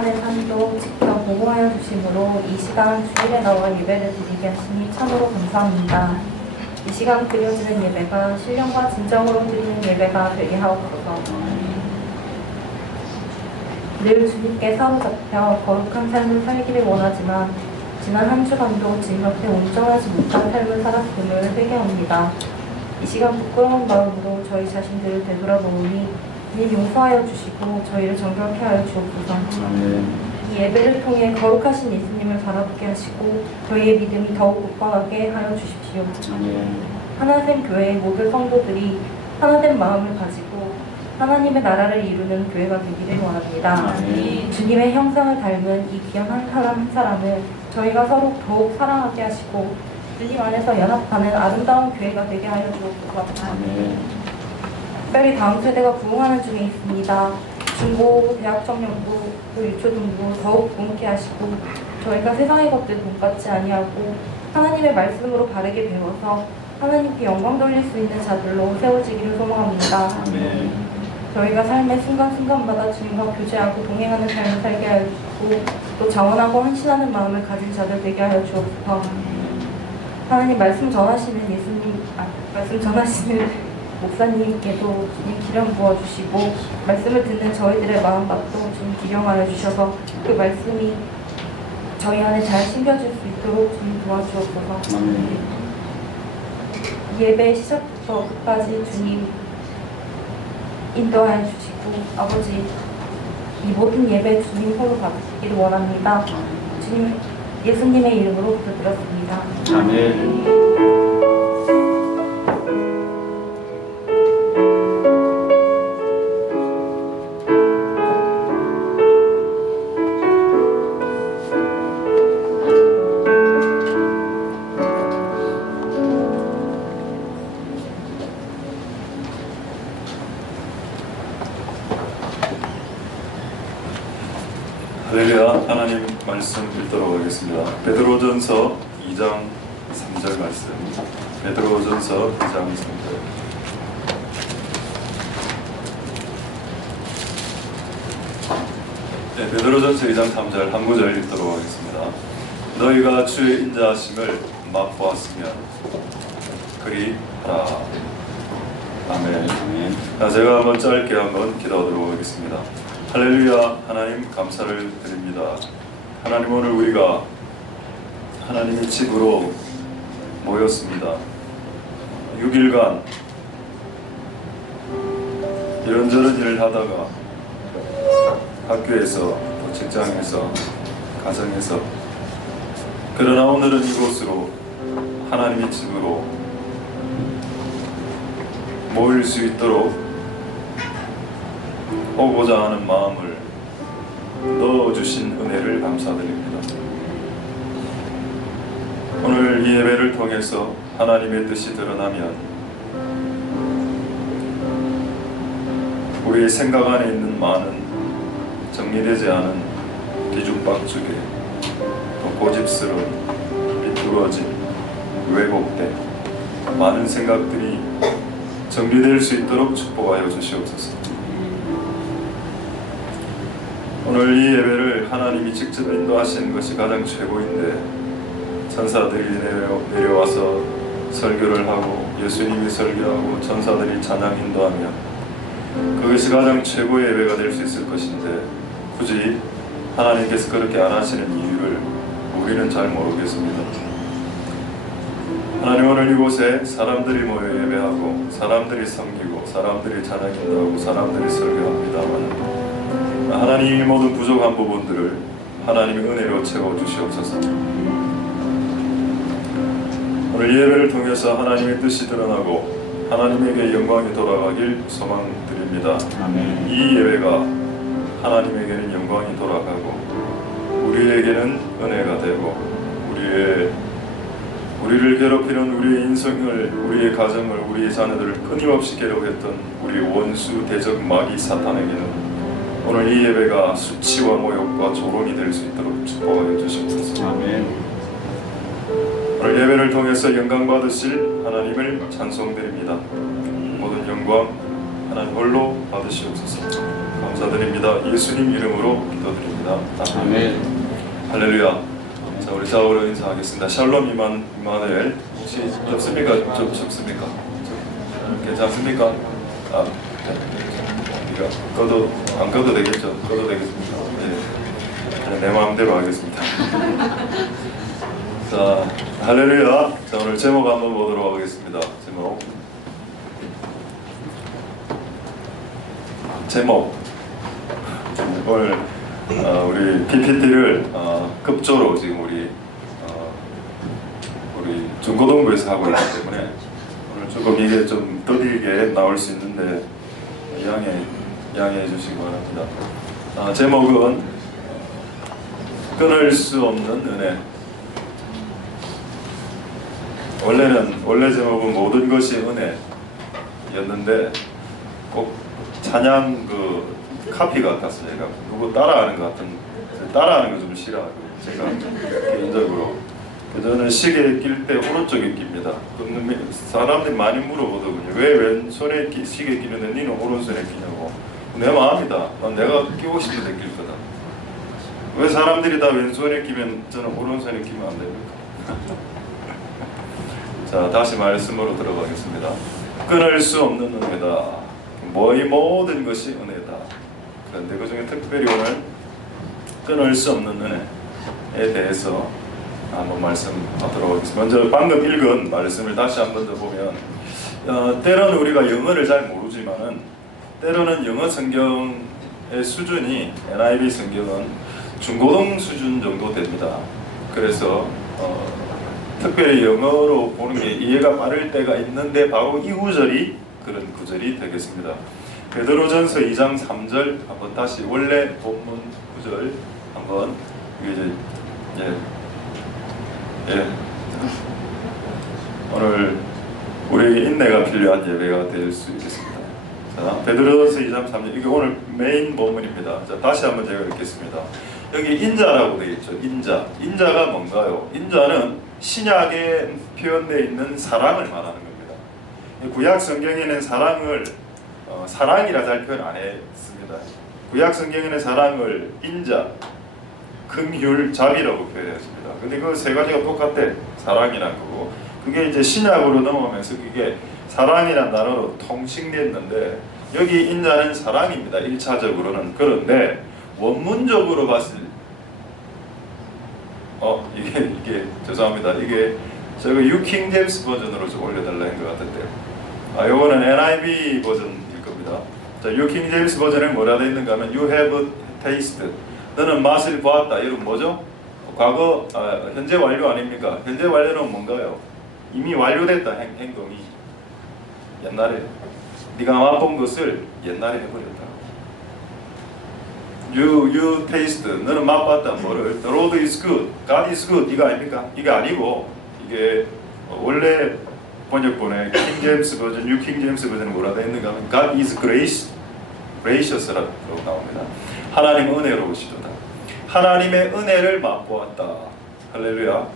동안의 삶도 지켜 보호하여 주심으로 이 시간 주일에 나와 예배를 드리게 하시니 참으로 감사합니다. 이 시간 드려지는 예배가 신령과 진정으로 드리는 예배가 되게 하옵소서. 늘 주님께 사로잡혀 거룩한 삶을 살기를 원하지만 지난 한 주간도 주님 앞에 온전하지 못한 삶을 살았음을 회개합니다. 이 시간 부끄러운 마음으로 저희 자신들을 되돌아보니 주님 용서하여 주시고 저희를 정결케 하여 주옵소서. 이 예배를 통해 거룩하신 예수님을 바라보게 하시고 저희의 믿음이 더욱 굳건하게 하여 주십시오. 하나된 교회의 모든 성도들이 하나된 마음을 가지고 하나님의 나라를 이루는 교회가 되기를 원합니다. 주님의 형상을 닮은 이 귀한 한 사람 한 사람을 저희가 서로 더욱 사랑하게 하시고 주님 안에서 연합하는 아름다운 교회가 되게 하여 주옵소서. 특별히 다음 세대가 부흥하는 중에 있습니다. 중고, 대학 청년부, 또 유초등부 더욱 부흥케 하시고 저희가 세상의 것들 본받지 아니하고 하나님의 말씀으로 바르게 배워서 하나님께 영광 돌릴 수 있는 자들로 세워지기를 소망합니다. 저희가 삶의 순간순간마다 주님과 교제하고 동행하는 삶을 살게 하여 주시고 또 자원하고 헌신하는 마음을 가진 자들 되게 하여 주옵소서. 하나님 말씀 전하시는 말씀 전하시는 목사님께도 주님 기름 부어주시고 말씀을 듣는 저희들의 마음밭도 주님 기령하여 주셔서 그 말씀이 저희 안에 잘 심겨질 수 있도록 주님 도와주옵소서. 예배 시작부터 끝까지 주님 인도하여 주시고 아버지 이 모든 예배 주님 손으로 받으시기를 원합니다. 주님 예수님의 이름으로 기도드렸습니다. 아멘. 할렐루야. 하나님 말씀 읽도록 하겠습니다. 베드로전서 2장 3절 말씀. 베드로전서 2장 3절. 네, 베드로전서 2장 3절 한 구절 읽도록 하겠습니다. 너희가 주의 인자하심을 맛보았으면 그리 하라. 아멘. 제가 한번 짧게 한번 기도하도록 하겠습니다. 할렐루야. 하나님 감사를 드립니다. 하나님 오늘 우리가 하나님의 집으로 모였습니다. 6일간 이런저런 일을 하다가 학교에서 또 직장에서 가정에서 그러나 오늘은 이곳으로 하나님의 집으로 모일 수 있도록 오고자 하는 마음을 넣어주신 은혜를 감사드립니다. 오늘 이 예배를 통해서 하나님의 뜻이 드러나면 우리의 생각 안에 있는 많은 정리되지 않은 뒤죽박죽에 또 고집스러운 비뚤어진 왜곡된 많은 생각들이 정리될 수 있도록 축복하여 주시옵소서. 오늘 이 예배를 하나님이 직접 인도하신 것이 가장 최고인데 천사들이 내려와서 설교를 하고 예수님이 설교하고 천사들이 찬양 인도하면 그것이 가장 최고의 예배가 될 수 있을 것인데 굳이 하나님께서 그렇게 안 하시는 이유를 우리는 잘 모르겠습니다. 하나님 오늘 이곳에 사람들이 모여 예배하고 사람들이 섬기고 사람들이 찬양 인도하고 사람들이 설교합니다만 하나님이 모든 부족한 부분들을 하나님의 은혜로 채워주시옵소서. 오늘 예배를 통해서 하나님의 뜻이 드러나고 하나님에게 영광이 돌아가길 소망드립니다. 아멘. 이 예배가 하나님에게는 영광이 돌아가고 우리에게는 은혜가 되고 우리를 괴롭히는 우리의 인생을, 우리의 가정을, 우리의 자녀들을 끊임없이 괴롭혔던 우리 원수 대적 마귀 사탄에게는 오늘 이 예배가 수치와 모욕과 조롱이 될 수 있도록 축복하여 주시옵소서. 아멘. 오늘 예배를 통해서 영광 받으실 하나님을 찬송드립니다. 모든 영광, 하나님 홀로 받으시옵소서. 감사드립니다. 예수님 이름으로 기도드립니다. 아멘. 할렐루야. 자, 우리 좌우로 인사하겠습니다. 샬롬 이마누엘. 혹시 접습니까? 좀 접습니까? 괜찮습니까? 아, 네. 이거 꺼도 안 꺼도 되겠죠? 꺼도 되겠습니다. 네. 내 마음대로 하겠습니다. 자, 할렐루야. 자, 오늘 제목 한번 보도록 하겠습니다. 제목. 오늘 우리 PPT를 급조로 지금 우리 중고등부에서 하고 있기 때문에 오늘 조금 이게 좀 더디게 나올 수 있는데 양해해 주시기 바랍니다. 제목은 끊을 수 없는 은혜. 원래 제목은 모든 것이 은혜였는데 꼭 찬양 카피 같았어요. 제가 누구 따라하는 것 같은, 따라하는 거 좀 싫어하고 제가 개인적으로 저는 시계 낄 때 오른쪽에 낍니다. 사람들이 많이 물어보더군요. 왜 왼손에 시계 끼는데 니는 오른손에 끼냐고. 내 마음이다. 난 내가 끼고 싶은데 낄 거다. 왜 사람들이 다 왼손에 끼면 저는 오른손에 끼면 안 됩니까? 자, 다시 말씀으로 들어가겠습니다. 끊을 수 없는 은혜다. 이 모든 것이 은혜다. 그런데 그 중에 특별히 오늘 끊을 수 없는 은혜에 대해서 한번 말씀하도록 하겠습니다. 먼저 방금 읽은 말씀을 다시 한번 더 보면 때로는 우리가 영어를 잘 모르지만은 때로는 영어 성경의 수준이 NIV 성경은 중고등 수준 정도 됩니다. 그래서 특별히 영어로 보는 게 이해가 빠를 때가 있는데 바로 이 구절이 그런 구절이 되겠습니다. 베드로전서 2장 3절 한번 다시 원래 본문 구절 한번 이제 오늘 우리에게 인내가 필요한 예배가 될 수 있겠습니다. 자, 베드로전서 2장 3절 이게 오늘 메인 본문입니다. 자, 다시 한번 제가 읽겠습니다. 여기 인자라고 되어 있죠. 인자가 뭔가요? 인자는 신약에 표현되어 있는 사랑을 말하는 겁니다. 구약 성경에는 사랑을 사랑이라 잘 표현 안 했습니다. 구약 성경에는 사랑을 인자, 긍휼, 자비라고 표현했습니다. 근데 그 세 가지가 똑같대. 사랑이란 거고. 그게 이제 신약으로 넘어가면서 그게 사랑이란 단어로 통칭됐는데 여기 인자는 사랑입니다. 1차적으로는. 그런데 원문적으로 봤을 이게 죄송합니다. 이게 제가 뉴킹 제임스 버전으로 좀 올려달라는 것 같은데 요거는 NIV 버전일 겁니다. 자, 뉴킹 제임스 버전에 뭐라 되어 있는가 하면 You have tasted. 너는 맛을 보았다. 이건 뭐죠? 과거, 현재 완료 아닙니까? 현재 완료는 뭔가요? 이미 완료됐다. 행동이 옛날에 네가 맛본 것을 옛날에 해버렸다. You taste. 너는 맛봤다. 뭐를? The road is good. God is good. 이거 아닙니까? 이게 아니고 이게 원래 번역본에 킹 제임스 버전, 뉴 킹 제임스 버전은 뭐라 되어 있는가 하면 God is gracious라고 나옵니다. 하나님 은혜로우시도다. 하나님의 은혜를 맛보았다. 할렐루야.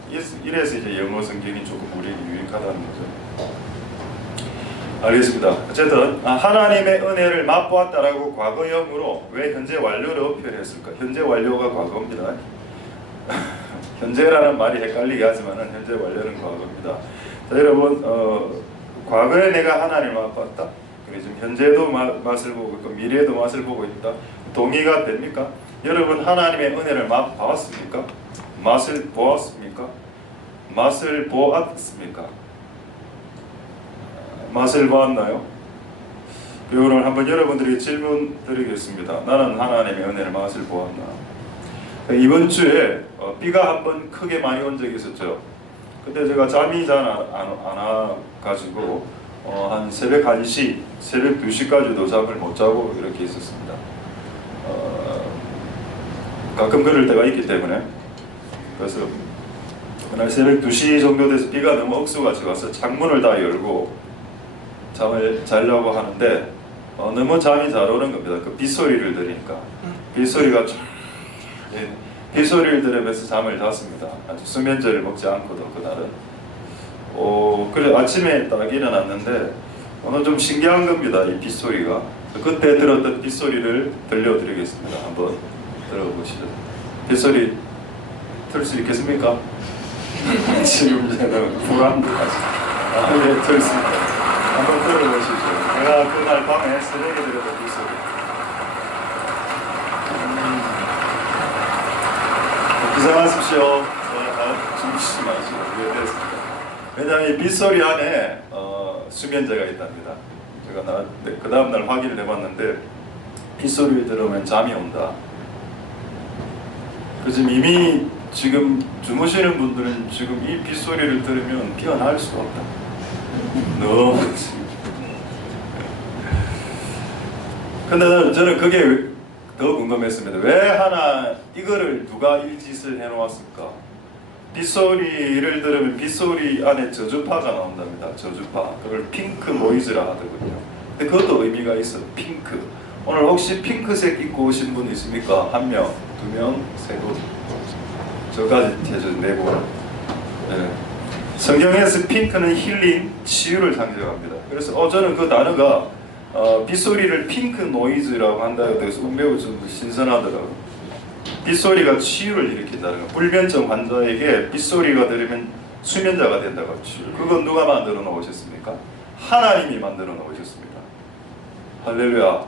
이래서 이제 영어 성경이 조금 우리에게 유익하다는 거죠. 알겠습니다. 어쨌든 하나님의 은혜를 맛보았다라고 과거형으로 왜 현재 완료로 표현했을까? 현재 완료가 과거입니다. 현재라는 말이 헷갈리게 하지만 현재 완료는 과거입니다. 자, 여러분 과거에 내가 하나님을 맛봤다. 지금 현재도 맛을 보고 있고 미래에도 맛을 보고 있다. 동의가 됩니까? 여러분 하나님의 은혜를 맛봤습니까? 맛을 보았습니까? 맛을 보았습니까? 맛을 보았나요? 오늘 한번 여러분들에게 질문 드리겠습니다. 나는 하나님의 은혜를 맛을 보았나? 이번 주에 비가 한번 크게 많이 온 적이 있었죠. 그때 제가 잠이 잘 안 와가지고 한 새벽 1시, 새벽 2시까지도 잠을 못 자고 이렇게 있었습니다. 가끔 그럴 때가 있기 때문에 그래서 그날 새벽 2시 정도 돼서 비가 너무 억수같이 와서 창문을 다 열고 잠을 자려고 하는데 너무 잠이 잘 오는 겁니다. 그 빗소리를 들으니까 빗소리가 빗소리를 들으면서 잠을 잤습니다. 아주 수면제를 먹지 않고도 그날은 그래 아침에 딱 일어났는데 오늘 좀 신기한 겁니다. 이 빗소리가. 그때 들었던 빗소리를 들려드리겠습니다. 한번 들어보시죠. 빗소리 들을 수 있겠습니까? 지금 저는 불안합니다. 네, 들습니다. 한번 들어보시죠. 제가 그날 밤에 새벽에 들었던 빗소리. 기상하십시오. 죽이시지 마시고. 왜 됐습니까? 왜냐하면 이 빗소리 안에 수면제가 있답니다. 제가 그 다음날 확인을 해봤는데 빗소리를 들으면 잠이 온다. 지금 이미 지금 주무시는 분들은 지금 이 빗소리를 들으면 깨어날 수가 없다. 너무 근데 저는 그게 더 궁금했습니다. 왜 하나 이거를 누가 이 짓을 해놓았을까? 빗소리를 들으면 빗소리 안에 저주파가 나온답니다. 저주파. 그걸 핑크 노이즈라 하더군요. 근데 그것도 의미가 있어. 핑크. 오늘 혹시 핑크색 입고 오신 분 있습니까? 한 명, 두 명, 세 분. 저까지 해줘 네 분. 네. 성경에서 핑크는 힐링, 치유를 상징합니다. 그래서 저는 그 단어가 빗소리를 핑크 노이즈라고 한다고 해서 매우 좀 신선하더라고요. 빗소리가 치유를 일으킨다는 거. 불면증 환자에게 빗소리가 들으면 수면자가 된다고 치유. 그건 누가 만들어 놓으셨습니까? 하나님이 만들어 놓으셨습니다. 할렐루야.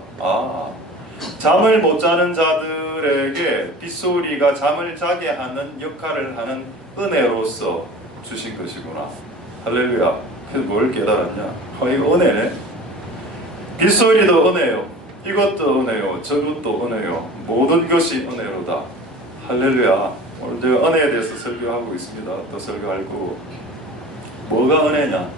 잠을 못 자는 자들에게 빗소리가 잠을 자게 하는 역할을 하는 은혜로서 주신 것이구나. 할렐루야. 그래서 뭘 깨달았냐? 이거 은혜네. 빗소리도 은혜요. 이것도 은혜요. 저것도 은혜요. 모든 것이 은혜로다. 할렐루야. 오늘 제가 은혜에 대해서 설교하고 있습니다. 또 설교할 거고. 뭐가 은혜냐?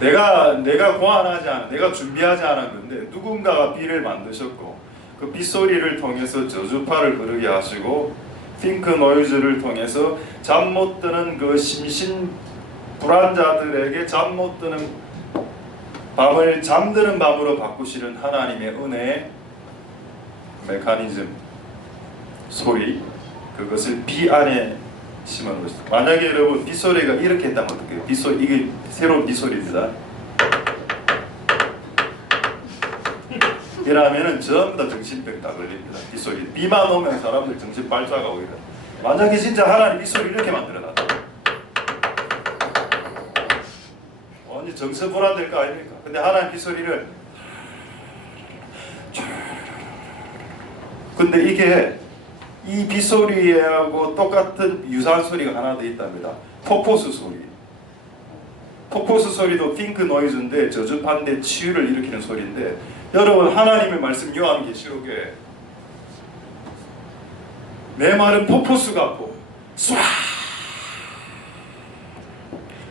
내가 고안하지 않은, 내가 준비하지 않았는데 누군가가 비를 만드셨고 그 빗소리를 통해서 저주파를 흐르게 하시고 핑크 노이즈를 통해서 잠 못 드는 그 심신 불안자들에게 잠 못 드는 밤을 잠드는 밤으로 바꾸시는 하나님의 은혜의 메커니즘, 소리, 그것을 비 안에 심어놓으셨다. 만약에 여러분 빗소리가 이렇게 했다면 어떡해요? 빗소리, 이게 새로운 빗소리입니다. 이러면은 전부 다 정신병 다 걸립니다. 빗소리. 비만 오면 사람들 정신 발작하고 이래. 만약에 진짜 하나님 빗소리 이렇게 만들어놨다. 완전 정서불안될 거 아닙니까? 근데 하나님 빗소리를 근데 이게 이 빗소리하고 똑같은 유사한 소리가 하나 더 있답니다. 폭포수 소리. 폭포수 소리도 핑크 노이즈인데 저주파인데 치유를 일으키는 소리인데 여러분 하나님의 말씀 요한계시록에 내 말은 폭포수 같고 쏴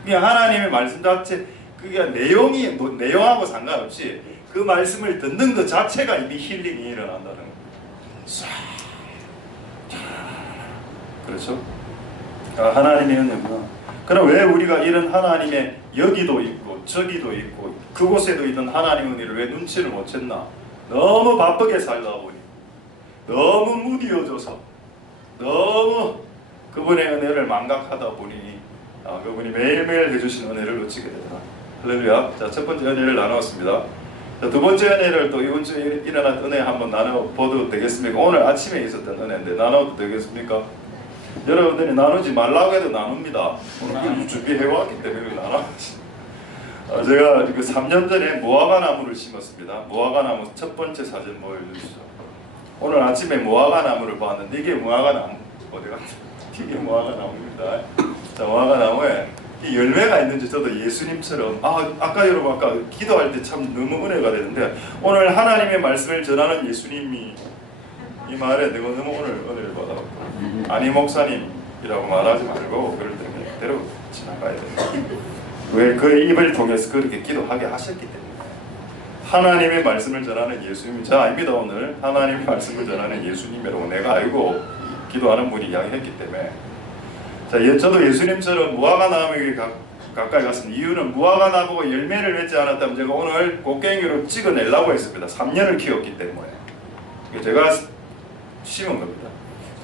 그냥 하나님의 말씀 자체 그게 내용하고 상관없이 그 말씀을 듣는 것 자체가 이미 힐링이 일어난다는 거예요. 그렇죠? 하나님의 은혜구나. 그럼 왜 우리가 이런 하나님의 여기도 있고 저기도 있고 그곳에도 있는 하나님의 은혜를 왜 눈치를 못 챘나? 너무 바쁘게 살다 보니 너무 무디어져서 너무 그분의 은혜를 망각하다 보니 그분이 매일매일 해주신 은혜를 놓치게 되더라. 할렐루야. 자, 첫 번째 은혜를 나누었습니다. 자, 두 번째 은혜를 또 이번 주에 일어난 은혜 한번 나눠봐도 되겠습니까? 오늘 아침에 있었던 은혜인데 나눠도 되겠습니까? 여러분들이 나누지 말라고 해도 나눕니다. 오늘 준비해왔기 때문에 나눠야지. 제가 그 3년 전에 무화과 나무를 심었습니다. 무화과 나무 첫 번째 사진 보여주시죠. 오늘 아침에 무화과 나무를 봤는데 이게 무화과 나무 어디 갔지? 이게 무화과 나무입니다. 자, 무화과 나무에 이 열매가 있는지 저도 예수님처럼 아까 여러분 아까 기도할 때 참 너무 은혜가 되는데 오늘 하나님의 말씀을 전하는 예수님이 이 말에 내가 너무 오늘 은혜를 받았고 아니 목사님이라고 말하지 말고 그럴 때는 그대로 지나가야 됩니다. 왜 그 입을 통해서 그렇게 기도하게 하셨기 때문에 하나님의 말씀을 전하는 예수님이 저 아닙니다. 오늘 하나님의 말씀을 전하는 예수님이라고 내가 알고 기도하는 분이 이야기했기 때문에 자, 저도 예수님처럼 무화과 나무에게 가까이 갔습니다. 이유는 무화과 나무가 열매를 맺지 않았다면 제가 오늘 곡괭이로 찍어내려고 했습니다. 3년을 키웠기 때문에 제가 심은 겁니다.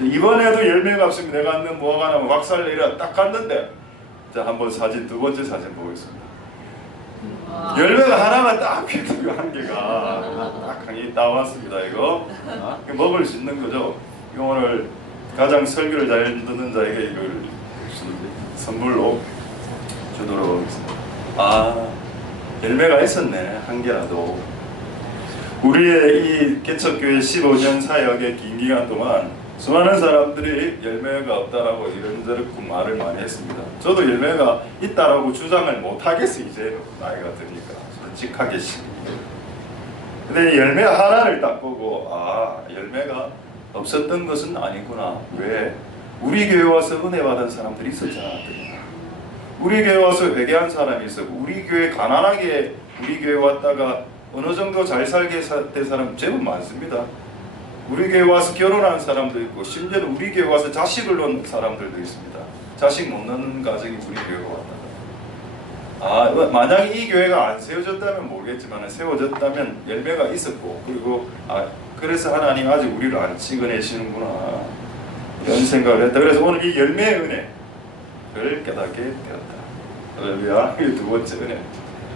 이번에도 열매가 없으면 내가 있는 무화과 나무 박살내려 딱 갔는데 자, 한번 사진 두 번째 사진 보겠습니다. 열매가 하나만 딱 펴지고 한 개가 딱 강이 따왔습니다. 이거 먹을 수 있는 거죠. 이거 오늘 가장 설교를 잘 듣는 자에게 이걸 선물로 주도록 하겠습니다. 열매가 있었네. 한 개라도. 우리의 이 개척교회 15년 사역의 긴 기간 동안 수많은 사람들이 열매가 없다라고 이런저런 말을 많이 했습니다. 저도 열매가 있다라고 주장을 못하겠어. 이제 나이가 드니까 솔직하게. 근데 열매 하나를 딱 보고 열매가 없었던 것은 아니구나. 왜? 우리 교회 와서 은혜 받은 사람들이 있었잖아. 우리 교회 와서 회개한 사람이 있었고, 우리 교회 가난하게 우리 교회 왔다가 어느 정도 잘 살게 된 사람 제법 많습니다. 우리 교회 와서 결혼한 사람도 있고, 심지어는 우리 교회 와서 자식을 낳은 사람들도 있습니다. 자식 못 낳는 가정이 우리 교회가 왔다가. 만약에 이 교회가 안 세워졌다면 모르겠지만 세워졌다면 열매가 있었고, 그리고 그래서 하나님 아직 우리를 안 찍어내시는구나 이런 생각을 했다. 그래서 오늘 이 열매의 은혜를 깨닫게 되었다. 할렐루야. 이게 두 번째 은혜.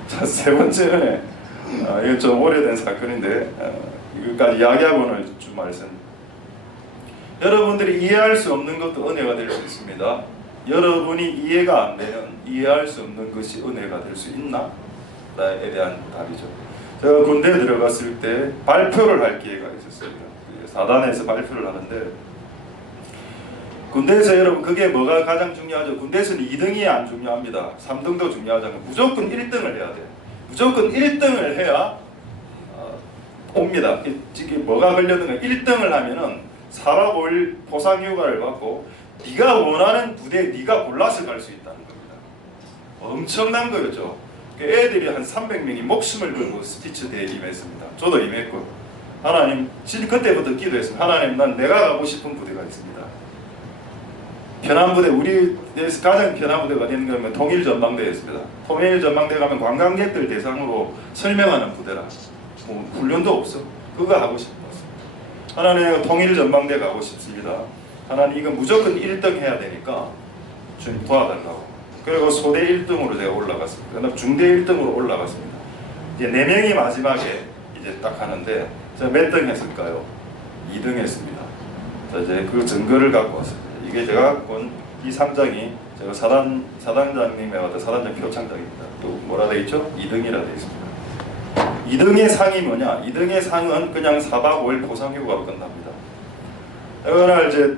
자, 세 번째 은혜. 이건 좀 오래된 사건인데 이것까지 이야기하고 오늘 주 말씀. 여러분들이 이해할 수 없는 것도 은혜가 될 수 있습니다. 여러분이 이해가 안 되는, 이해할 수 없는 것이 은혜가 될 수 있나? 에 대한 답이죠. 제가 군대에 들어갔을 때 발표를 할 기회가 있었어요. 사단에서 발표를 하는데, 군대에서 여러분 그게 뭐가 가장 중요하죠? 군대에서는 2등이 안 중요합니다. 3등도 중요하잖아요. 무조건 1등을 해야 돼요. 무조건 1등을 해야 옵니다. 이게 뭐가 걸려든 1등을 하면은 4박 5일 포상휴가를 받고 네가 원하는 부대에 네가 골라서 갈 수 있다는 겁니다. 엄청난 거였죠. 애들이 한 300명이 목숨을 걸고 스피치대에 임했습니다. 저도 임했고, 하나님 그때부터 기도했습니다. 하나님, 난 내가 가고 싶은 부대가 있습니다. 편한 부대, 우리에서 가장 편한 부대가 되는 거면 통일전망대였습니다. 통일전망대 가면 관광객들 대상으로 설명하는 부대라. 뭐 훈련도 없어. 그거 하고 싶었어. 하나님, 통일전망대 가고 싶습니다. 하나님, 이건 무조건 1등 해야 되니까 좀 도와달라고. 그리고 소대 1등으로 제가 올라갔습니다. 그다음 중대 1등으로 올라갔습니다. 이제 4명이 마지막에 이제 딱 하는데 제가 몇 등 했을까요? 2등 했습니다. 자, 이제 그 증거를 갖고 왔습니다. 이게 제가 갖고 온 이 상장이 제가 사단장님의 어떤 사단장 표창장입니다. 또 뭐라 되어 있죠? 2등이라 되어 있습니다. 2등의 상이 뭐냐? 2등의 상은 그냥 4박 5일 포상휴가로 끝납니다. 그날 이제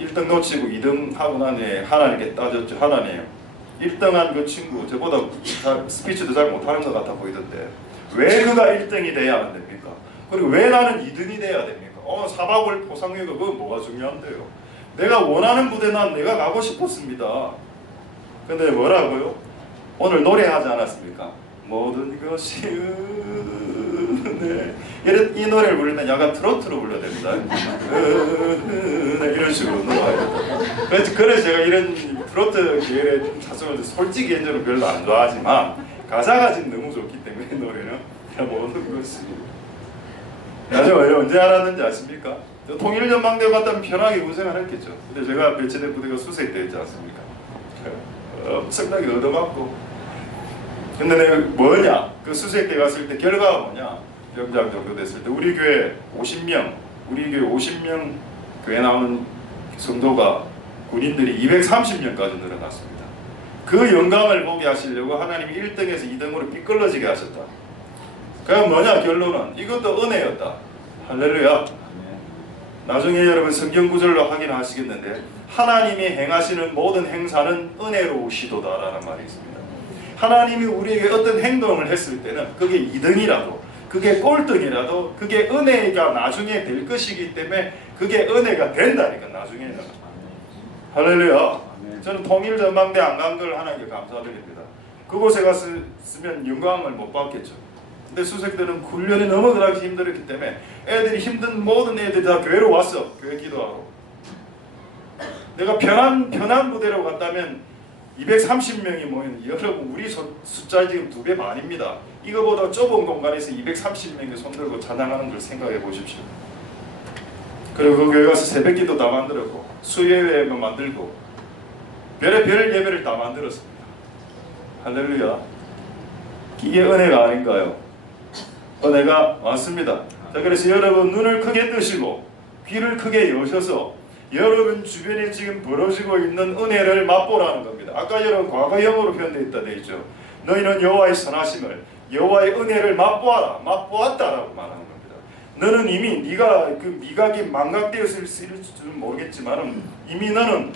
1등 놓치고 2등 하고 난 후에 하나님께 따졌죠. 하나님, 1등한 그 친구 저보다 스피치도 잘 못하는 것 같아 보이던데 왜 그가 1등이 돼야 안 됩니까? 그리고 왜 나는 2등이 돼야 됩니까? 4박 5일 포상휴가 그건 뭐가 중요한데요? 내가 원하는 부대 난 내가 가고 싶었습니다. 근데 뭐라고요? 오늘 노래하지 않았습니까? 모든 것이 은혜. 이 노래를 부를 때 약간 트로트로 불러야 됩니다. 이런 식으로 넘어가야 됩니다. 그래서 제가 이런 트로트 계열의 찬송을 솔직히 개인적으로 별로 안 좋아하지만 가사가 지금 너무 좋기 때문에 노래는 모든 것이. 나중에 언제 알았는지 아십니까? 통일전망대 갔다면 편하게 군생활 했겠죠. 근데 제가 배치된 부대가 수색대였지 않습니까? 엄청나게 얻어맞고. 근데 내가 뭐냐? 그 수색대 갔을 때 결과가 뭐냐? 병장 정도 됐을 때 우리 교회 50명 교회 나오는 성도가 군인들이 230명까지 늘어났습니다. 그 영광을 보게 하시려고 하나님이 1등에서 2등으로 삐끌러지게 하셨다. 그럼 뭐냐? 결론은 이것도 은혜였다. 할렐루야. 나중에 여러분 성경 구절로 확인하시겠는데 하나님이 행하시는 모든 행사는 은혜로우시도다라는 말이 있습니다. 하나님이 우리에게 어떤 행동을 했을 때는 그게 2등이라도 그게 꼴등이라도 그게 은혜가 나중에 될 것이기 때문에 그게 은혜가 된다니까 나중에는. 할렐루야. 저는 통일전망대 안 간 걸 하나님께 감사드립니다. 그곳에 갔으면 영광을 못 받겠죠. 근데 수색들은 훈련이 너무 그렇게 힘들었기 때문에 애들이 힘든 모든 애들이 다 교회로 왔어. 교회 기도하고. 내가 편한 부대로 갔다면 230명이 모이는, 여러분 우리 숫자 지금 2배 반입니다. 이거보다 좁은 공간에서 230명이 손들고 찬양하는 걸 생각해 보십시오. 그리고 그 교회 가서 새벽기도 다 만들었고 수요예배 만들고 별의별 예배를 다 만들었습니다. 할렐루야. 이게 은혜가 아닌가요? 은혜가 맞습니다. 자, 그래서 여러분 눈을 크게 뜨시고 귀를 크게 여셔서 여러분 주변에 지금 벌어지고 있는 은혜를 맛보라는 겁니다. 아까 여러분 과거형으로 표현되어 있다 되어 있죠. 너희는 여호와의 선하심을, 여호와의 은혜를 맛보아라, 맛보았다라고 말하는 겁니다. 너는 이미 네가 그 미각이 망각되었을 줄은 모르겠지만 이미 너는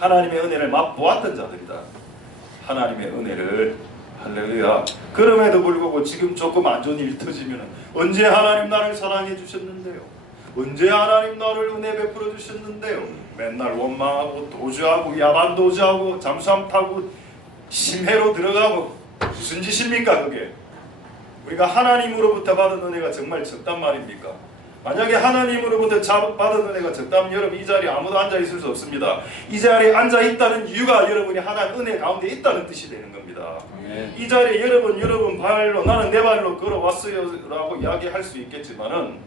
하나님의 은혜를 맛보았던 자들이다. 하나님의 은혜를, 할렐루야. 그럼에도 불구하고 지금 조금 안 좋은 일이 터지면 언제 하나님 나를 사랑해 주셨는데요? 언제 하나님 나를 은혜 베풀어 주셨는데요? 맨날 원망하고 도주하고 야반도주하고 잠수함 타고 심해로 들어가고 무슨 짓입니까 그게? 우리가 하나님으로부터 받은 은혜가 정말 적단 말입니까? 만약에 하나님으로부터 받은 은혜가 적다면 여러분 이 자리에 아무도 앉아 있을 수 없습니다. 이 자리에 앉아 있다는 이유가 여러분이 하나님 은혜 가운데 있다는 뜻이 되는 겁니다. 이 자리에 여러분 발로 나는 내 발로 걸어왔어요 라고 이야기할 수 있겠지만은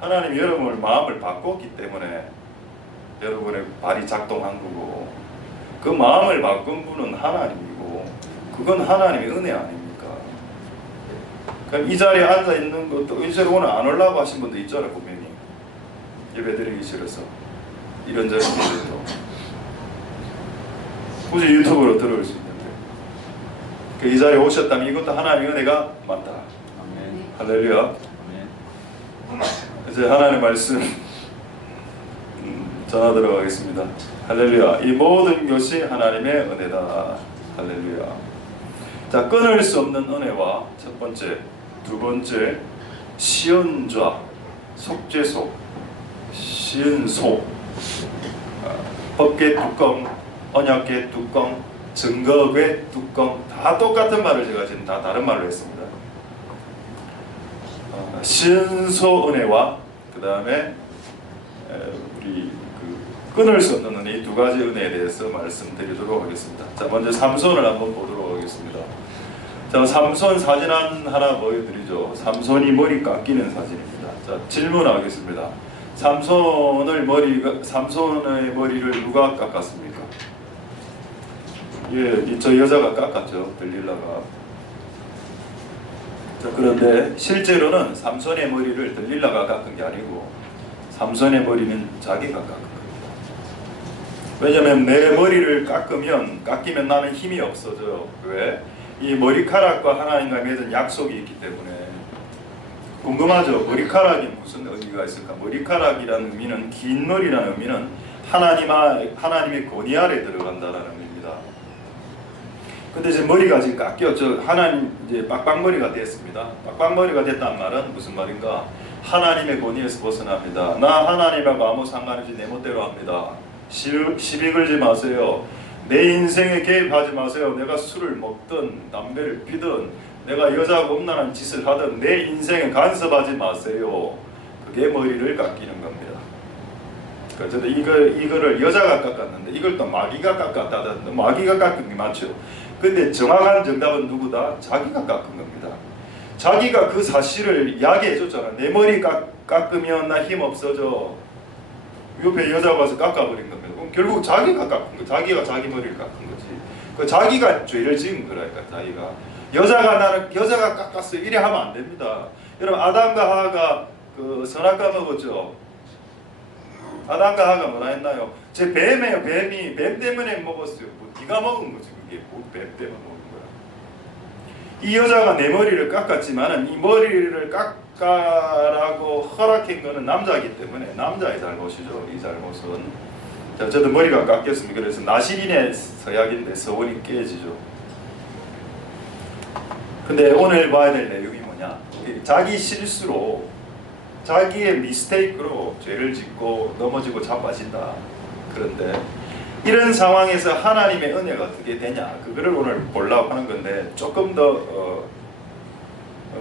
하나님이 여러분의 마음을 바꿨기 때문에 여러분의 발이 작동한 거고 그 마음을 바꾼 분은 하나님이고 그건 하나님의 은혜 아닙니까? 그럼 이 자리에 앉아 있는 것도 이 자리에 오늘 안 오려고 하신 분도 있잖아요. 분명히 예배드리기 싫어서 이런저런 일들도 굳이 유튜브로 들어올 수 있는데 이 자리에 오셨다면 이것도 하나님의 은혜가 맞다. 아멘. 할렐루야. 아멘. 이제 하나님의 말씀 전하도록 하겠습니다. 할렐루야. 이 모든 것이 하나님의 은혜다. 할렐루야. 자, 끊을 수 없는 은혜와 첫 번째, 두 번째 시은좌, 속죄소, 시은소, 법계 뚜껑, 언약계 뚜껑, 증거궤 뚜껑 다 똑같은 말을 제가 지금 다 다른 말로 했습니다. 시은소 은혜와 그 다음에 우리 끊을 수 없는 은혜 이 두 가지 은혜에 대해서 말씀드리도록 하겠습니다. 자, 먼저 삼손을 한번 보도록 하겠습니다. 자, 삼손 사진 하나 보여드리죠. 삼손이 머리 깎이는 사진입니다. 자, 질문하겠습니다. 삼손의 머리를 누가 깎았습니까? 예, 저 여자가 깎았죠. 들릴라가. 자, 그런데 실제로는 삼손의 머리를 들릴라가 깎은 게 아니고 삼손의 머리는 자기가 깎은 겁니다. 왜냐하면 내 머리를 깎이면 나는 힘이 없어져요. 왜? 이 머리카락과 하나님과 맺은 약속이 있기 때문에. 궁금하죠? 머리카락이 무슨 의미가 있을까? 머리카락이라는 의미는 긴 머리라는 의미는 하나님의 권위 아래 들어간다는 의미입니다. 근데 이제 머리가 지금 깎였죠. 하나님 이제 빡빡머리가 됐습니다. 빡빡머리가 됐다는 말은 무슨 말인가? 하나님의 권위에서 벗어납니다. 나 하나님하고 아무 상관없이 내 멋대로 합니다. 시비 걸지 마세요. 내 인생에 개입하지 마세요. 내가 술을 먹든 담배를 피든 내가 여자하고 음란한 짓을 하든 내 인생에 간섭하지 마세요. 그게 머리를 깎이는 겁니다. 그래서 이거를 여자가 깎았는데 이걸 또 마귀가 깎았다던데 마귀가 깎은 게 맞죠. 근데 정확한 정답은 누구다? 자기가 깎은 겁니다. 자기가 그 사실을 이야기해 줬잖아. 내 머리 깎으면 나 힘 없어져. 옆에 여자가 와서 깎아버린 겁니다. 그럼 결국 자기가 깎은 거, 자기가 자기 머리를 깎은 거지. 그 자기가 죄를 지은 거라니까. 자기가 여자가 깎았어요. 이래 하면 안 됩니다. 여러분 아담과 하와가 그 선악과 먹었죠. 아담과 하와가 뭐라 했나요? 제 뱀이에요. 뱀 때문에 먹었어요. 뭐 네가 먹은 거지 그게. 뭐 뱀 때문에 먹은 거야. 이 여자가 내 머리를 깎았지만은 이 머리를 깎아라고 허락한 거는 남자이기 때문에 남자의 잘못이죠. 이 잘못은. 자, 저도 머리가 깎였습니다. 그래서 나시린의 서약인데 서원이 깨지죠. 근데 오늘 봐야 될 내용이 뭐냐? 자기 실수로 자기의 미스테이크로 죄를 짓고 넘어지고 자빠진다. 그런데 이런 상황에서 하나님의 은혜가 어떻게 되냐? 그거를 오늘 보려고 하는 건데 조금 더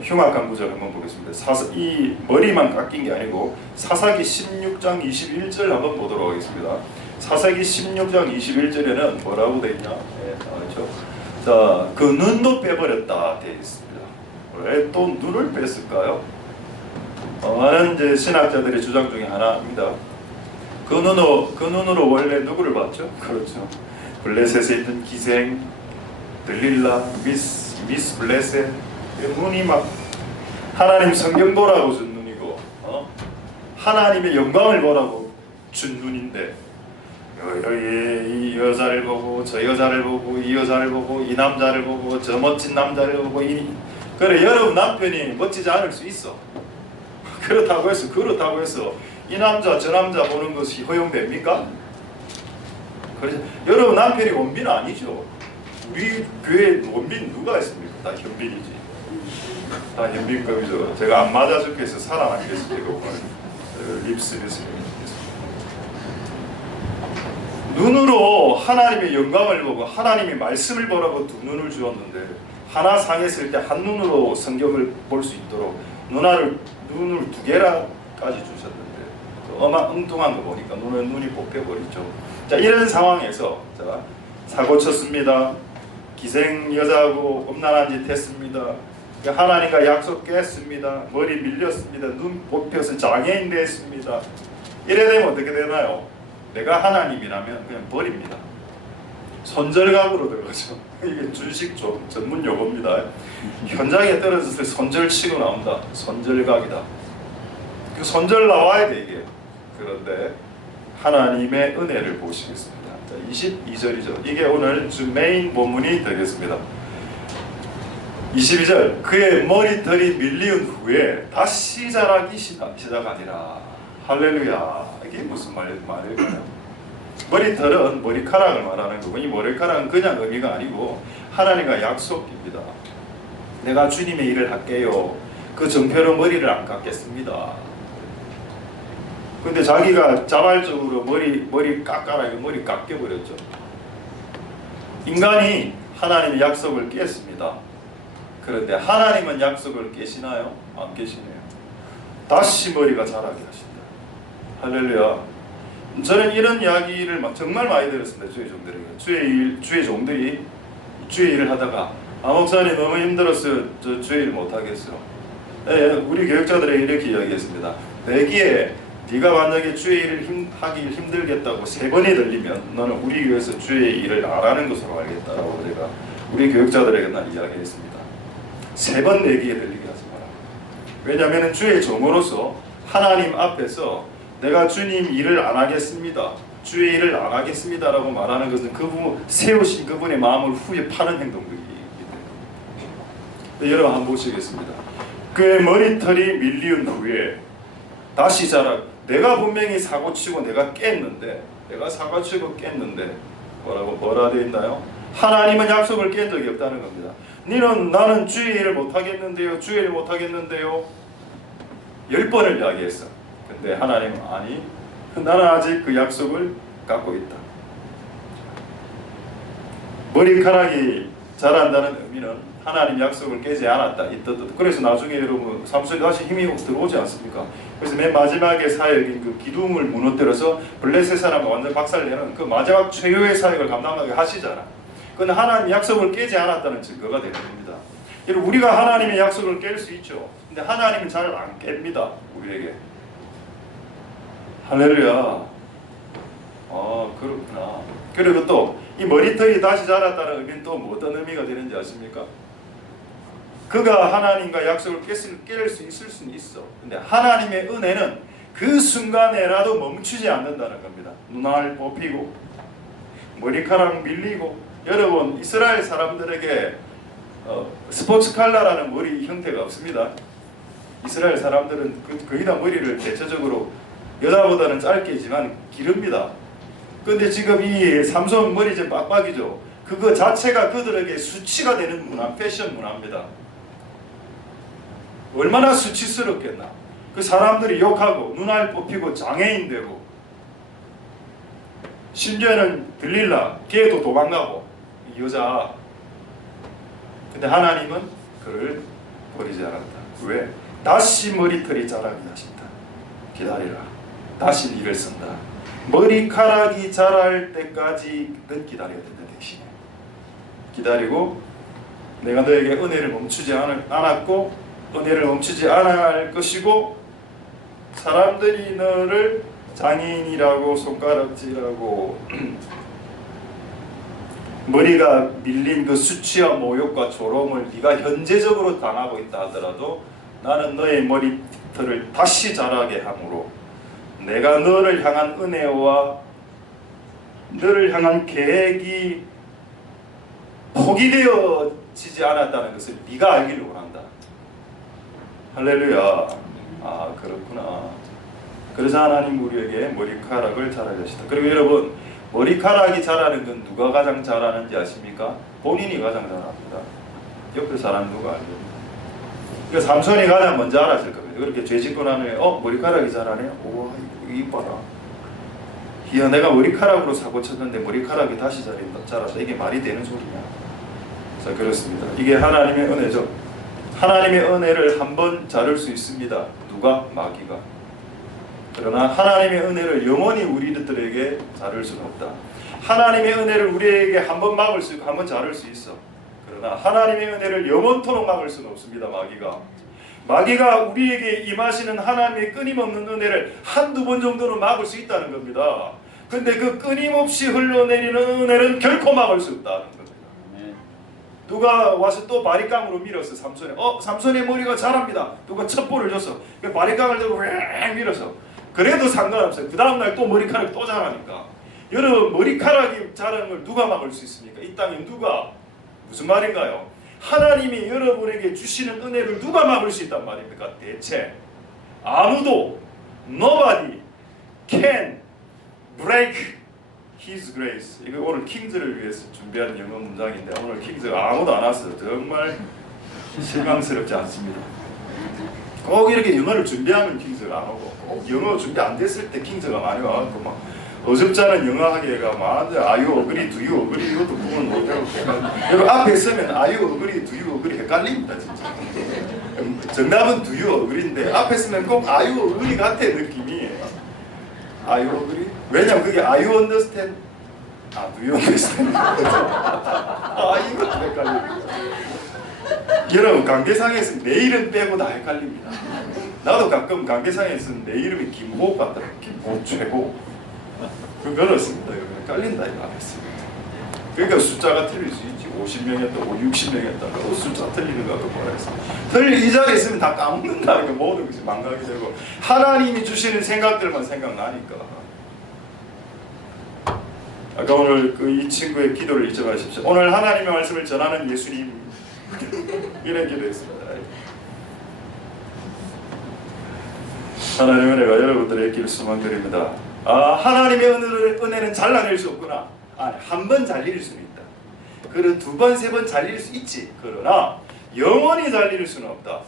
흉악한 구절 한번 보겠습니다. 이 머리만 깎인 게 아니고 사사기 16장 21절 한번 보도록 하겠습니다. 사사기 16장 21절에는 뭐라고 되어 있냐? 네, 그렇죠. 자, 그 눈도 빼버렸다 되어 있습니다. 왜 또 눈을 뺐을까요? 많은 이제 신학자들의 주장 중에 하나입니다. 그 눈으로 원래 누구를 봤죠? 그렇죠. 블레셋에 있는 기생, 들릴라, 미스 미스 블레셋. 눈이 막 하나님 성경 보라고 준 눈이고, 하나님의 영광을 보라고 준 눈인데, 여기 이 여자를 보고 저 여자를 보고 이 여자를 보고 이 남자를 보고 저 멋진 남자를 보고 그래, 여러분 남편이 멋지지 않을 수 있어. 그렇다고 해서 이 남자 저 남자 보는 것이 허용됩니까? 그래서 여러분 남편이 원빈 아니죠. 우리 교회 원빈 누가 있습니까? 다 현빈이지. 다 현빈급이죠. 제가 안 맞아 죽겠어 살아남겠습니까? 오늘 립스비스. 눈으로 하나님의 영광을 보고 하나님의 말씀을 보라고 두 눈을 주었는데, 하나 상했을 때 한 눈으로 성경을 볼 수 있도록 눈을 두 개라까지 주셨는데, 엉뚱한 거 보니까 눈이 뽑혀버리죠. 자, 이런 상황에서 자, 사고 쳤습니다. 기생 여자하고 음란한 짓 했습니다. 하나님과 약속 깼습니다. 머리 밀렸습니다. 눈 뽑혀서 장애인 됐습니다. 이래 되면 어떻게 되나요? 내가 하나님이라면 그냥 버립니다. 손절각으로 들어가죠. 이게 준식 전문 용어입니다. 현장에 떨어졌을 때 손절 치고 나온다. 손절각이다. 그 손절 나와야 돼 이게. 그런데 하나님의 은혜를 보시겠습니다. 자, 22절이죠. 이게 오늘 주 메인 본문이 되겠습니다. 22절, 그의 머리털이 밀리운 후에 다시 자라기 시작하니라. 할렐루야. 이게 무슨 말일까요? 머리털은 머리카락을 말하는 거고, 이 머리카락은 그냥 의미가 아니고 하나님과 약속입니다. 내가 주님의 일을 할게요. 그 정표로 머리를 안 깎겠습니다. 근데 자기가 자발적으로 머리 깎아라, 머리 깎여버렸죠. 인간이 하나님의 약속을 깼습니다. 그런데 하나님은 약속을 깨시나요? 안 깨시네요. 다시 머리가 자라게 하신다. 할렐루야. 저는 이런 이야기를 정말 많이 들었습니다. 주의 종들이 주의 일을 하다가, 목사님 너무 힘들었어요. 저 주의 일 못하겠어요. 네, 우리 교육자들에게 이렇게 이야기했습니다. 내기에 네가 만약에 주의 일을 하기 힘들겠다고 3번이 들리면 너는 우리 교회에서 주의 일을 안 하는 것으로 알겠다라고 제가 우리 교육자들에게 난 이야기했습니다. 3번 내기에 들리게 하지 마라. 왜냐하면 주의 종으로서 하나님 앞에서 내가 주님 일을 안 하겠습니다, 주의 일을 안 하겠습니다라고 말하는 것은 그분 세우신 그분의 마음을 후에 파는 행동들이기 때문에. 여러분 한번 보시겠습니다. 그의 머리털이 밀리운 후에 다시 자라. 내가 분명히 사고치고 내가 깼는데 뭐라 되어 있나요? 하나님은 약속을 깬 적이 없다는 겁니다. 나는 주의 일을 못하겠는데요, 주의 일을 못하겠는데요 10번을 이야기했어. 근데 하나님은 아니, 나는 아직 그 약속을 갖고 있다. 머리카락이 자란다는 의미는 하나님 약속을 깨지 않았다, 이 뜻. 그래서 나중에 여러분 삼손이 다시 힘이 들어오지 않습니까? 그래서 맨 마지막에 사역인 그 기둥을 무너뜨려서 블레셋 사람을 완전 박살내는 그 마지막 최후의 사역을 감당하게 하시잖아. 그건 하나님 약속을 깨지 않았다는 증거가 되는 겁니다. 여러분, 우리가 하나님의 약속을 깰 수 있죠. 근데 하나님은 잘 안 깹니다, 우리에게. 할렐루야. 그렇구나. 그리고 또 이 머리털이 다시 자랐다는 의미는 또 어떤 의미가 되는지 아십니까? 그가 하나님과 약속을 깰 수 있을 수는 있어. 근데 하나님의 은혜는 그 순간에라도 멈추지 않는다는 겁니다. 눈알 뽑히고 머리카락 밀리고. 여러분, 이스라엘 사람들에게 스포츠 칼라라는 머리 형태가 없습니다. 이스라엘 사람들은 거의 다 머리를 대체적으로 여자보다는 짧게지만 기릅니다. 근데 지금 이 삼손 머리 좀 빡빡이죠. 그거 자체가 그들에게 수치가 되는 문화, 패션 문화입니다. 얼마나 수치스럽겠나. 그 사람들이 욕하고 눈알 뽑히고 장애인 되고, 심지어는 들릴라, 걔도 도망가고, 이 여자. 근데 하나님은 그를 버리지 않았다. 왜? 다시 머리털이 자라게 하신다. 기다리라. 다시 일을 쓴다. 머리카락이 자랄 때까지는 기다려야 된다. 대신에 기다리고, 내가 너에게 은혜를 멈추지 않았고 은혜를 멈추지 않을 것이고, 사람들이 너를 장애인이라고 손가락질하고 머리가 밀린 그 수치와 모욕과 조롱을 네가 현재적으로 당하고 있다 하더라도 나는 너의 머리털을 다시 자라게 함으로 내가 너를 향한 은혜와 너를 향한 계획이 포기되어지지 않았다는 것을 네가 알기를 원한다. 할렐루야. 아, 그렇구나. 그래서 하나님 우리에게 머리카락을 자라게 하시다. 그리고 여러분, 머리카락이 자라는 건 누가 가장 잘하는지 아십니까? 본인이 가장 잘합니다. 옆에 사람 누가 알죠? 그러니까 삼손이 가장 먼저 알았을 겁니다. 그렇게 죄 짓고 난 후에 머리카락이 자라네? 우와, 이뻐라. 이야, 내가 머리카락으로 사고 쳤는데 머리카락이 다시 자라서 이게 말이 되는 소리냐? 자, 그렇습니다. 이게 하나님의 은혜죠. 하나님의 은혜를 한번 자를 수 있습니다. 누가? 마귀가. 그러나 하나님의 은혜를 영원히 우리들에게 자를 수는 없다. 하나님의 은혜를 우리에게 한번 막을 수 있고 한번 자를 수 있어. 그러나 하나님의 은혜를 영원토록 막을 수는 없습니다. 마귀가 우리에게 임하시는 하나님의 끊임없는 은혜를 한두 번 정도는 막을 수 있다는 겁니다. 근데 그 끊임없이 흘러내리는 은혜는 결코 막을 수 없다는 겁니다. 누가 와서 또 바리깡으로 밀었어. 삼손의 머리가 자랍니다. 누가 첩보를 줬어. 바리깡을 들고 왱 밀어서. 그래도 상관없어요. 그 다음날 또 머리카락이 또 자라니까. 여러분, 머리카락이 자라는 걸 누가 막을 수 있습니까? 이 땅에 누가? 무슨 말인가요? 하나님이 여러분에게 주시는 은혜를 누가 막을 수 있단 말입니까? 대체 아무도, nobody can break His grace. 이거 오늘 킹즈를 위해서 준비한 영어 문장인데 오늘 킹즈가 아무도 안 왔어요. 정말 실망스럽지 않습니다. 꼭 이렇게 영어를 준비하면 킹즈가 안 오고, 꼭 영어 준비 안 됐을 때 킹즈가 많이 와갖고 막 어줍지 않은 영어 하기가 막 Are you agree? Do you agree? 이것도 구분 못하고 여러분 앞에 있으면 Are you agree? Do you agree? 헷갈립니다 진짜. 정답은 Do you agree인데 앞에 있으면 꼭 Are you agree 같아 느낌이. Are you agree? 왜냐면 그게 Are you understand? Do you understand? 이것도 헷갈립니다. 여러분, 관계상에서 내 이름 빼고 다 헷갈립니다. 나도 가끔 관계상에서 내 이름이 김호흡 같다. 김호흡 최고. 그렇습니다. 헷갈린다 이거 안했어. 그러니까 숫자가 틀릴 수 있지. 50명이었다, 60명이었다. 그 숫자 틀리는 거하고 뭐라 했어. 이 자리에 있으면 다 까먹는다. 모든 것이 망각이 되고 하나님이 주시는 생각들만 생각나니까. 아까 오늘 이 친구의 기도를 잊지 마십시오. 오늘 하나님의 말씀을 전하는 예수님 이런 기도했습니다. 하나님의 은혜가 여러분들의 길 소망드립니다. 하나님의 은혜는 잘라낼 수 없구나. 한 번 잘릴 수는 있다. 그리고 두 번, 세 번 잘릴 수 있지. 그러나 영원히 잘릴 수는 없다.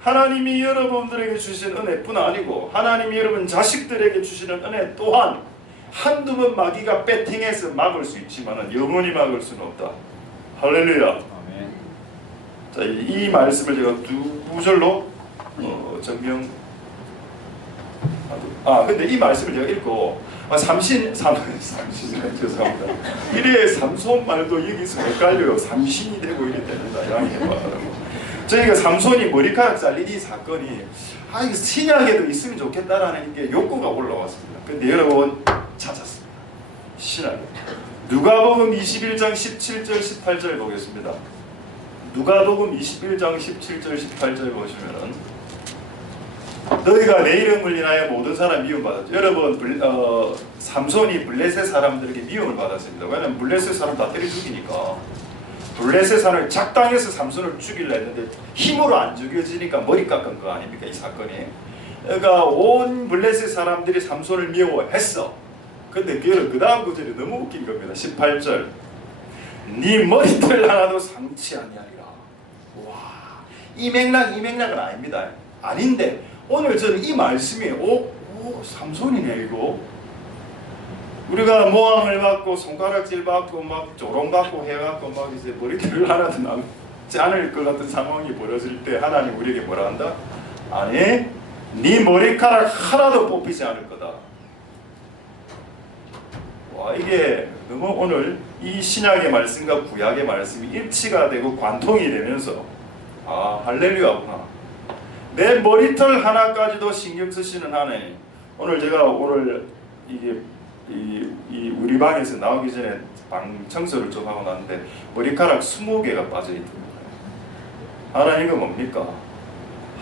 하나님이 여러분들에게 주신 은혜뿐 아니고 하나님이 여러분 자식들에게 주시는 은혜 또한 한두 번 마귀가 배팅해서 막을 수 있지만 영원히 막을 수는 없다. 할렐루야. 아멘. 자, 이 말씀을 제가 두 구절로 정명. 근데 이 말씀을 제가 읽고 삼신 죄송합니다. 이래 삼손 말도 여기서 헷갈려요. 삼신이 되고 이래 됩니다. 양해해봐라고. 저희가 삼손이 머리카락 잘린 이 사건이 이거 신약에도 있으면 좋겠다라는 게 욕구가 올라왔습니다. 근데 여러분 찾았습니다. 신약에 누가복음 21장 17절 18절 보겠습니다. 누가복음 21장 17절 18절 보시면은 너희가 내 이름을 인하여 모든 사람 미움받았죠. 여러분 삼손이 블레셋 사람들에게 미움을 받았습니다. 왜냐하면 블레셋 사람 다 때려 죽이니까. 블레셋 사람을 작당해서 삼손을 죽이려 했는데 힘으로 안 죽여지니까 머리 깎은 거 아닙니까 이 사건이. 그러니까 온 블레셋 사람들이 삼손을 미워했어. 근데 그 다음 구절이 너무 웃긴 겁니다. 18절 네 머리털 하나도 상치 아니하리라. 와, 이 맥락은 아닙니다. 아닌데 오늘 저는 이 말씀이 삼손이네 이거. 우리가 모함을 받고 손가락질 받고 막 조롱 받고 해갖고 막 이제 머리털 하나도 남지 않을 것 같은 상황이 벌어질 때 하나님 우리에게 뭐라 한다? 아니, 네 머리카락 하나도 뽑히지 않을 거다. 와, 이게 너무 오늘 이 신약의 말씀과 구약의 말씀이 일치가 되고 관통이 되면서 할렐루야구나. 내 머리털 하나까지도 신경 쓰시는 하나님. 오늘 제가 이게 이 우리 방에서 나오기 전에 방 청소를 좀 하고 났는데 머리카락 20개가 빠져있던 거예요. 하나님은 뭡니까?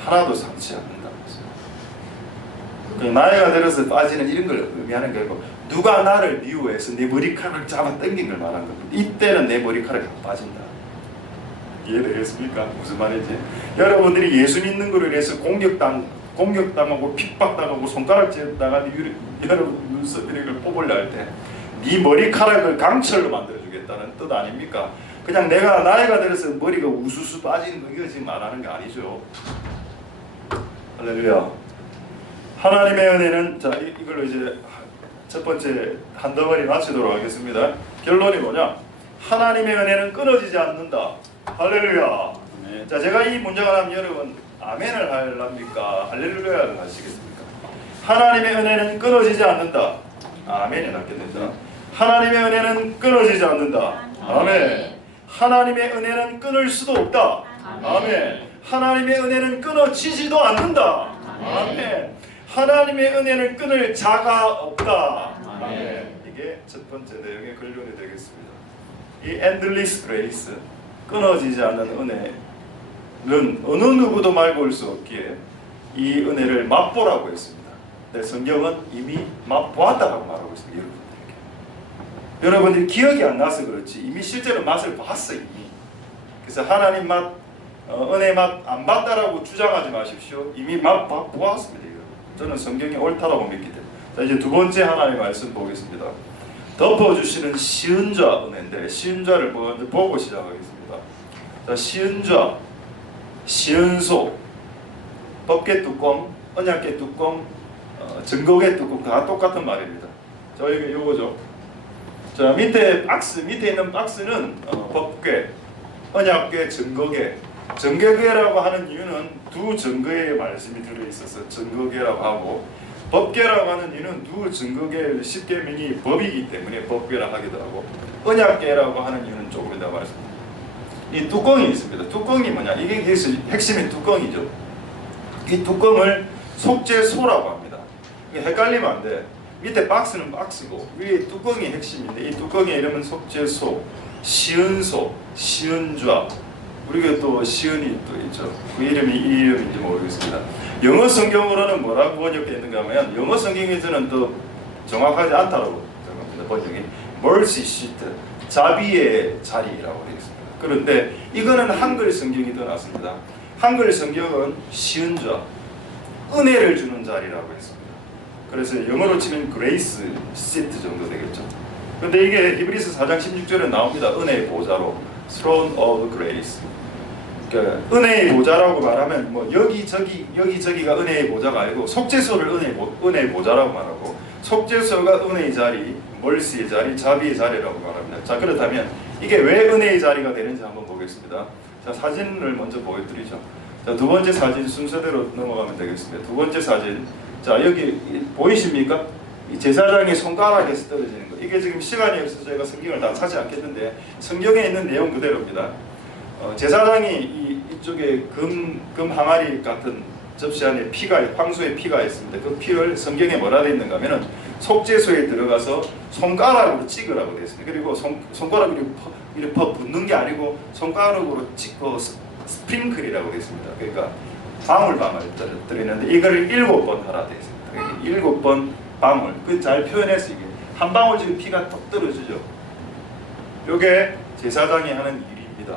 하나도 상치 않는다. 나이가 들어서 빠지는 이런 걸 의미하는 게 아니고 누가 나를 미워해서 내 머리카락을 잡아 당긴 걸 말하는 겁니다. 이때는 내 머리카락이 안 빠진다. 이해되겠습니까? 무슨 말인지. 여러분들이 예수 믿는 거로 인해서 공격당하고 핍박당하고 손가락질당하는 여러분 눈썹을 뽑으려 할 때 네 머리카락을 강철로 만들어주겠다는 뜻 아닙니까? 그냥 내가 나이가 들어서 머리가 우수수 빠지는 거 이거 지금 말하는 게 아니죠. 할렐루야. 하나님의 은혜는 자 이걸로 이제 첫 번째 한 덩어리 마치도록 하겠습니다. 결론이 뭐냐? 하나님의 은혜는 끊어지지 않는다. 할렐루야. 네. 자 제가 이 문장을 하면 여러분 아멘을 하랍니까? 할렐루야를 하시겠습니까? 하나님의 은혜는 끊어지지 않는다. 아멘이 낫겠네요. 하나님의 은혜는 끊어지지 않는다. 아멘. 하나님의 은혜는 끊을 수도 없다. 아멘. 하나님의 은혜는 끊어지지도 않는다. 아멘. 하나님의 은혜는 끊을 자가 없다. 아멘. 이게 첫 번째 내용의 결론이 되겠습니다. 이 endless grace, 끊어지지 않는 은혜는 어느 누구도 말고 올 수 없기에 이 은혜를 맛보라고 했습니다. 근데 성경은 이미 맛보았다고 말하고 있습니다. 여러분들이 기억이 안 나서 그렇지 이미 실제로 맛을 봤어요. 이미. 그래서 하나님 맛, 은혜 맛 안 봤다라고 주장하지 마십시오. 이미 맛 보았습니다. 저는 성경이 옳다라고 믿기 때문에. 자 이제 두 번째 하나님의 말씀 보겠습니다. 덮어주시는 시은 자 은혜인데 시은 자를 먼저 보고 시작하겠습니다. 자 시은 자, 시은소, 법계 뚜껑, 언약계 뚜껑, 증거계 뚜껑 다 똑같은 말입니다. 자 여기 요거죠. 자 밑에 있는 박스는 법궤, 언약궤, 증거궤. 증거궤라고 하는 이유는 두 증거의 말씀이 들어있어서 증거궤라고 하고 법궤라고 하는 이유는 두 증거궤 십계명이 법이기 때문에 법궤라 하기도 하고 언약궤라고 하는 이유는 조금 이따 말씀드립니다. 이 뚜껑이 있습니다. 뚜껑이 뭐냐? 이게 핵심인 뚜껑이죠. 이 뚜껑을 속죄소라고 합니다. 헷갈리면 안 돼. 밑에 박스는 박스고 위에 뚜껑이 핵심인데 이 뚜껑의 이름은 속죄소, 시은소, 시은좌. 우리가 또 시은이 또 있죠. 그 이름이 이 이름인지 모르겠습니다. 영어 성경으로는 뭐라고 번역되어 있는가 하면 영어 성경에서는 또 정확하지 않다고 생각합니다. 번역이 mercy seat, 자비의 자리라고 되어 있습니다. 그런데 이거는 한글 성경이 더 낫습니다. 한글 성경은 시은좌, 은혜를 주는 자리라고 했습니다. 그래서 영어로 치면 grace seat 정도 되겠죠. 근데 이게 히브리서 4장 16절에 나옵니다. 은혜의 보좌로 throne of grace. 그러니까 은혜의 보좌라고 말하면 뭐 여기저기가 은혜의 보좌가 아니고 속죄소를 은혜의 보좌라고 말하고 속죄소가 은혜의 자리, 멀시의 자리, 자비의 자리라고 말합니다. 자 그렇다면 이게 왜 은혜의 자리가 되는지 한번 보겠습니다. 자 사진을 먼저 보여드리죠. 자 두 번째 사진 순서대로 넘어가면 되겠습니다. 두 번째 사진. 자 여기 보이십니까? 이 제사장의 손가락에서 떨어지는 거. 이게 지금 시간이 없어서 저희가 성경을 다 찾지 않겠는데 성경에 있는 내용 그대로입니다. 제사장이 이쪽에 금 항아리 같은 접시 안에 황소의 피가 있습니다. 그 피를 성경에 뭐라 되어 있는가 하면은 속죄소에 들어가서 손가락으로 찍으라고 되어 있습니다. 그리고 손가락으로 이렇게 붓는 게 아니고 손가락으로 찍고 스프링클이라고 되어 있습니다. 그러니까 방울방울 떨어뜨리는데 이걸 7번 하라 되어 있습니다. 7번 방울. 그 잘 표현해서 이게 한 방울 지금 피가 톡 떨어지죠. 이게 제사장이 하는 일입니다.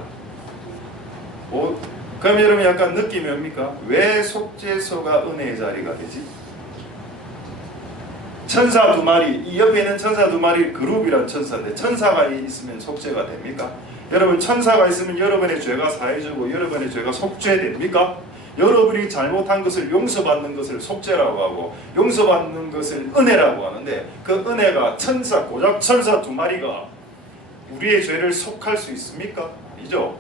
그럼 여러분 약간 느낌이 뭡니까? 왜 속죄소가 은혜의 자리가 되지? 천사 두 마리, 이 옆에 있는 천사 두 마리 그룹이란 천사인데 천사가 있으면 속죄가 됩니까? 여러분 천사가 있으면 여러분의 죄가 사해지고 여러분의 죄가 속죄됩니까? 여러분이 잘못한 것을 용서받는 것을 속죄라고 하고 용서받는 것을 은혜라고 하는데 그 은혜가 고작 천사 두 마리가 우리의 죄를 속할 수 있습니까? 아니죠.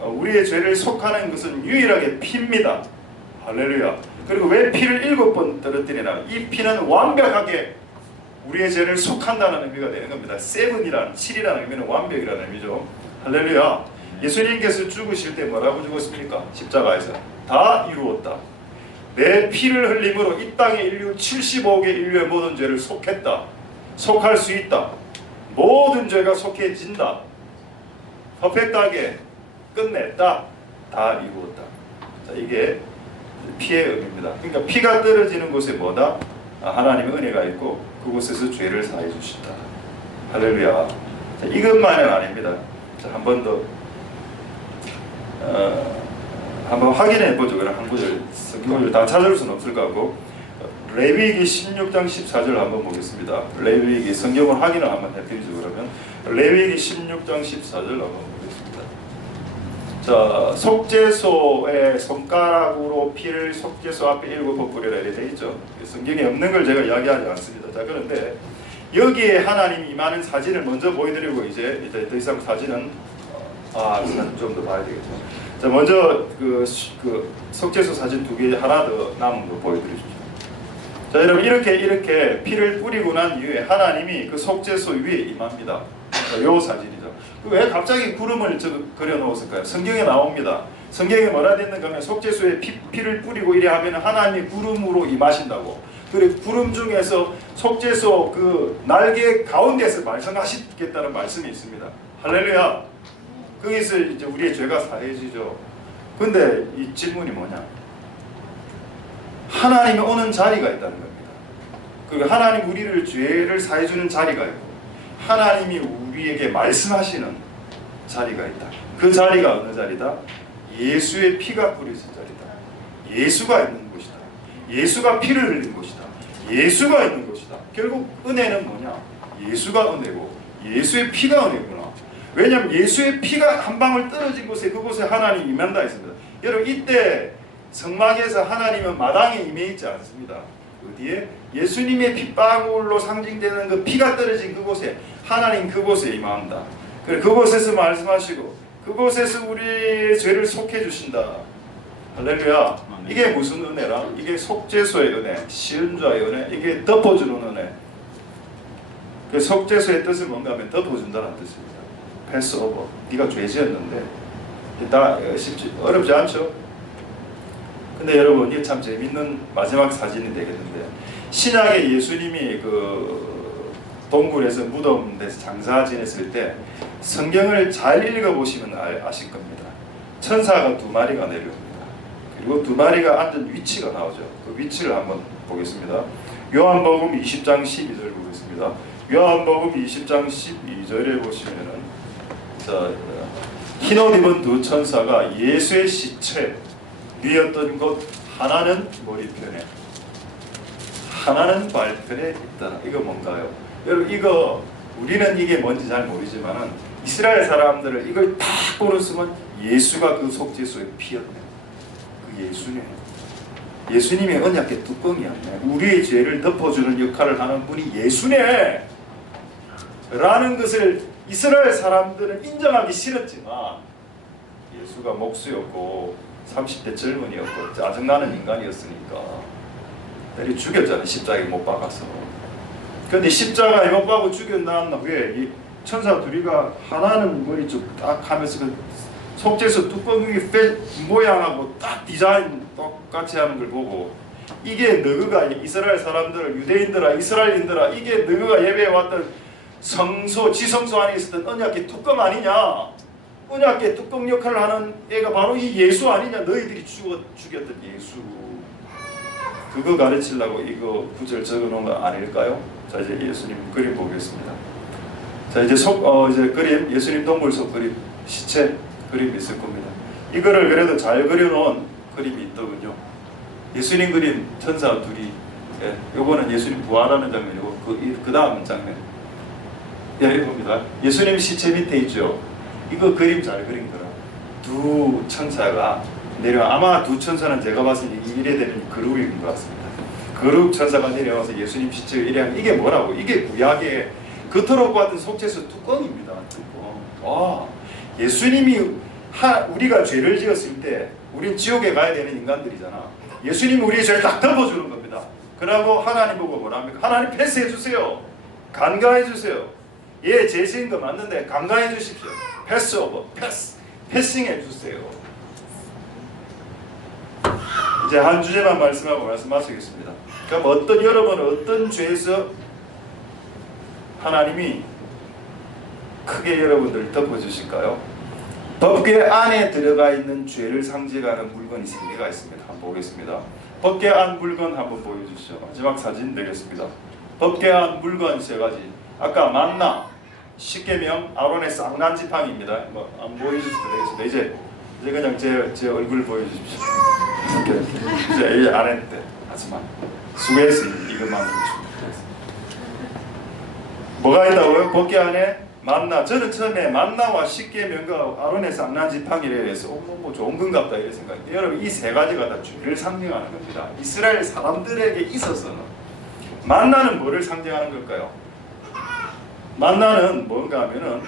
우리의 죄를 속하는 것은 유일하게 피입니다. 할렐루야. 그리고 왜 피를 7번 떨어뜨리나? 이 피는 완벽하게 우리의 죄를 속한다는 의미가 되는 겁니다. 7이라는 의미는 완벽이라는 의미죠. 할렐루야. 예수님께서 죽으실 때 뭐라고 죽었습니까? 십자가에서 다 이루었다. 내 피를 흘림으로 이 땅의 인류 75억의 인류의 모든 죄를 속했다. 속할 수 있다. 모든 죄가 속해진다. 퍼펙트하게 끝냈다. 다 이루었다. 자, 이게 피의 의미입니다. 그러니까 피가 떨어지는 곳에 뭐다? 하나님의 은혜가 있고 그곳에서 죄를 사해 주신다. 할렐루야. 자, 이것만은 아닙니다. 자, 한 번 더 한번 확인해 보죠. 그럼 한 구절 성경을 다 찾을 수는 없을 것 같고 레위기 16장 14절 한번 보겠습니다. 레위기 성경을 확인을 한번 해드리죠. 그러면 레위기 16장 14절 한번 보겠습니다. 자, 속죄소에 손가락으로 피를 속죄소 앞에 7번 뿌리라 이렇게 되어 있죠. 성경에 없는 걸 제가 이야기하지 않습니다. 자, 그런데 여기에 하나님이 임하는 사진을 먼저 보여드리고 이제 더 이상 사진은 사진 좀 더 봐야 되겠죠. 자, 먼저 그 속죄소 사진 2개 하나 더 남은 거 보여드리죠. 자, 여러분 이렇게 피를 뿌리고 난 이후에 하나님이 그 속죄소 위에 임합니다. 요 사진이죠. 왜 갑자기 구름을 그려 놓았을까요? 성경에 나옵니다. 성경에 뭐라 됐는가 하면 속죄소에 피를 뿌리고 이래 하면 하나님이 구름으로 임하신다고. 그리고 구름 중에서 속죄소 그 날개 가운데서 말씀하시겠다는 말씀이 있습니다. 할렐루야. 거기서 이제 우리의 죄가 사해지죠. 근데 이 질문이 뭐냐? 하나님이 오는 자리가 있다는 겁니다. 그리고 하나님 우리를 죄를 사해주는 자리가 있고 하나님이 우리에게 말씀하시는 자리가 있다. 그 자리가 어느 자리다? 예수의 피가 뿌려진 자리다. 예수가 있는 곳이다. 예수가 피를 흘린 곳이다. 예수가 있는 곳이다. 결국 은혜는 뭐냐? 예수가 은혜고 예수의 피가 은혜구나. 왜냐하면 예수의 피가 한 방울 떨어진 곳에 그곳에 하나님이 임한다 했습니다. 여러분 이때 성막에서 하나님은 마당에 임해 있지 않습니다. 어디에? 예수님의 핏방울로 상징되는 그 피가 떨어진 그곳에 하나님 그곳에 임한다. 그곳에서 말씀하시고 그곳에서 우리의 죄를 속해 주신다. 할렐루야. 이게 무슨 은혜라? 이게 속죄소의 은혜, 시은자의 은혜, 이게 덮어주는 은혜. 그 속죄소의 뜻은 뭔가 하면 덮어준다는 뜻입니다. 패스오버. 네가 죄 지었는데 다 어렵지 않죠? 근데 여러분 이게 참 재밌는 마지막 사진이 되겠는데 신약의 예수님이 그 동굴에서 무덤에서 장사 지냈을 때 성경을 잘 읽어보시면 아실 겁니다. 천사가 2마리가 내려옵니다. 그리고 2마리가 앉은 위치가 나오죠. 그 위치를 한번 보겠습니다. 요한복음 20장 12절 보겠습니다. 요한복음 20장 12절에 보시면은 자, 흰옷 입은 2 천사가 예수의 시체 위였던 곳 하나는 머리편에 하나는 발편에 있다. 이거 뭔가요? 여러분 이거 우리는 이게 뭔지 잘 모르지만은 이스라엘 사람들을 이걸 딱 보는 순간 예수가 그 속죄소에 피었네. 그 예수네. 예수님의 언약의 뚜껑이었네. 우리의 죄를 덮어주는 역할을 하는 분이 예수네. 라는 것을 이스라엘 사람들은 인정하기 싫었지만 예수가 목수였고 30대 젊은이였고 짜증나는 인간이었으니까 때려 죽였잖아요. 십자가에 못 박아서. 그런데 십자가에 못 박고 죽였 난 후에 이 천사 둘이가 하나는 머리 쭉 딱 하면서 그 속죄소 뚜껑 모양하고 딱 디자인 똑같이 하는 걸 보고 이게 너희가 이스라엘 사람들, 유대인들아, 이스라엘인들아, 이게 너희가 예배해왔던 성소, 지성소 안에 있었던 언약의 뚜껑 아니냐? 언약의 뚜껑 역할을 하는 애가 바로 이 예수 아니냐? 너희들이 죽였던 예수. 그거 가르치려고 이거 구절 적어놓은 거 아닐까요? 자, 이제 예수님 그림 보겠습니다. 자, 이제 이제 그림, 예수님 동물 속 그림, 시체 그림이 있을 겁니다. 이거를 그래도 잘 그려놓은 그림이 있더군요. 예수님 그림 천사 둘이, 예, 요거는 예수님 부활하는 장면이고 그 다음 장면. 예, 이겁니다. 예수님 시체 밑에 있죠. 이거 그림 잘 그린 거라. 2 천사가 아마 2 천사는 제가 봤을 때 이래 되는 그룹인 것 같습니다. 그룹 천사가 내려와서 예수님 시체를 이래 하면 이게 뭐라고? 이게 구약의 그토록 같은 속죄소 뚜껑입니다. 뚜껑. 와, 예수님이 우리가 죄를 지었을 때 우린 지옥에 가야 되는 인간들이잖아. 예수님이 우리의 죄를 딱 덮어주는 겁니다. 그러고 하나님 보고 뭐라 합니까? 하나님 패스해 주세요. 간과해 주세요. 예, 죄 지은 거 맞는데 간과해 주십시오. 패스오버, 패싱해 주세요. 이제 한 주제만 말씀하고 말씀 마치겠습니다. 그럼 여러분은 어떤 죄에서 하나님이 크게 여러분들 덮어주실까요? 법궤 안에 들어가 있는 죄를 상징하는 물건이 3개가 있습니다. 한번 보겠습니다. 법궤 안 물건 한번 보여주시죠. 마지막 사진 되겠습니다. 법궤 안 물건 3가지. 아까 만나, 십계명, 아론의 쌍난 지팡이입니다. 뭐 안 보여주셔도 되겠습니다. 이제 그냥 제 얼굴 보여주십시오. 이제 안 했대. 하지만 수고했어. 이것만 보여주십시오. 뭐가 있다고요? 법궤 안에 만나. 저는 처음에 만나와 십계명과 아론의 쌍난 지팡이를 해서 뭐 좋은 건 같다 이런 생각인데, 여러분 이 3가지가 다 죄를 상징하는 겁니다. 이스라엘 사람들에게 있어서는 만나는 뭐를 상징하는 걸까요? 만나는 뭔가 하면은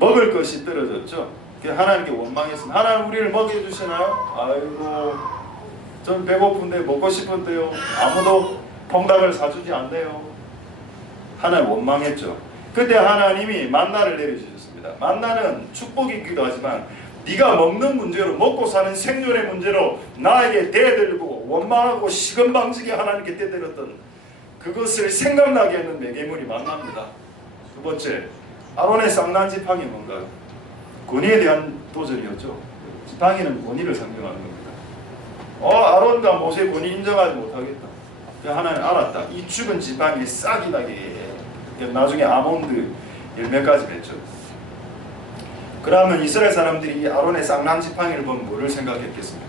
먹을 것이 떨어졌죠. 하나님께 원망했습니다. 하나님 우리를 먹여주시나요? 아이고 전 배고픈데 먹고 싶은데요. 아무도 통닭을 사주지 않네요. 하나님 원망했죠. 그때 하나님이 만나를 내려주셨습니다. 만나는 축복이기도 하지만 네가 먹는 문제로, 먹고 사는 생존의 문제로 나에게 대들고 원망하고 시건방지게 하나님께 대들었던 그것을 생각나게 하는 매개물이 만납니다. 두 번째, 아론의 쌍난 지팡이 뭔가요? 권위에 대한 도전이었죠. 지팡이는 권위를 상징하는 겁니다. 아론과 모세의 권위 인정하지 못하겠다. 하나님 알았다. 이 죽은 지팡이 싹이 나게 해. 나중에 아몬드 열매까지 맺죠. 그러면 이스라엘 사람들이 이 아론의 쌍난 지팡이를 보면 뭐를 생각했겠습니까?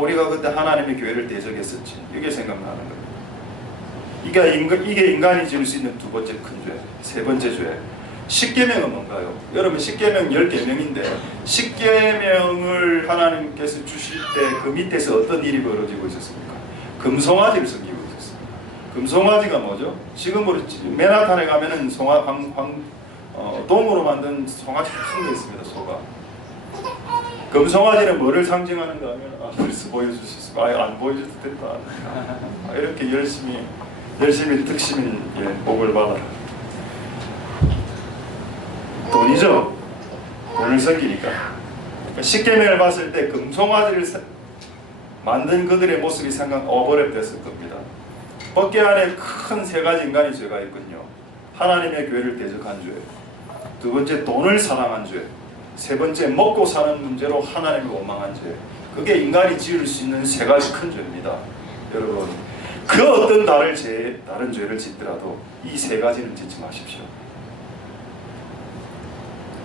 우리가 그때 하나님의 교회를 대적했었지. 이게 생각나는 거예요. 이게 인간이 지을 수 있는 2번째 큰 죄. 3번째 죄. 십계명은 뭔가요? 여러분 십계명 10계명인데 십계명을 하나님께서 주실 때 그 밑에서 어떤 일이 벌어지고 있었습니까? 금송아지를 섬기고 있었습니다. 금송아지가 뭐죠? 지금으로 맨하탄에 가면은 동으로 만든 송아지 큰 게 있습니다. 소가. 금송아지는 뭐를 상징하는가 하면 벌써 보여줄 수 있습니다. 안 보여줘도 된다. 이렇게 열심히 특심인 복을 받아라. 돈이죠. 돈을 섬기니까. 십계명을 봤을 때 금송아지를 만든 그들의 모습이 상당히 오버랩됐을 겁니다. 법궤 안에 큰 3가지 인간의 죄가 있군요. 하나님의 교회를 대적한 죄, 2번째 돈을 사랑한 죄, 3번째 먹고 사는 문제로 하나님을 원망한 죄. 그게 인간이 지을 수 있는 3가지 큰 죄입니다. 여러분 그 어떤 다른 죄를 짓더라도 이 3가지는 짓지 마십시오.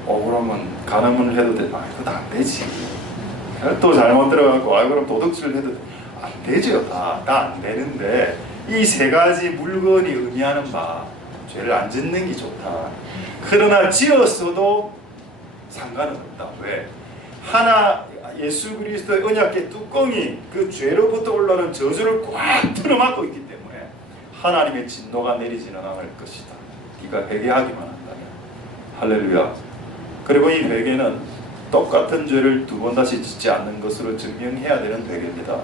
그러면 간음을 해도 돼. 그것도 안 되지. 또 잘못 들어가고 그럼 도둑질을 해도 안 되죠. 다 안 되는데 이 3가지 물건이 의미하는 바 죄를 안 짓는 게 좋다. 그러나 지었어도 상관은 없다. 왜? 예수 그리스도의 언약의 뚜껑이 그 죄로부터 올라오는 저주를 꽉 틀어막고 있기 때문에 하나님의 진노가 내리지는 않을 것이다. 네가 회개하기만 한다면. 할렐루야. 그리고 이 회개는 똑같은 죄를 2번 다시 짓지 않는 것으로 증명해야 되는 회개입니다.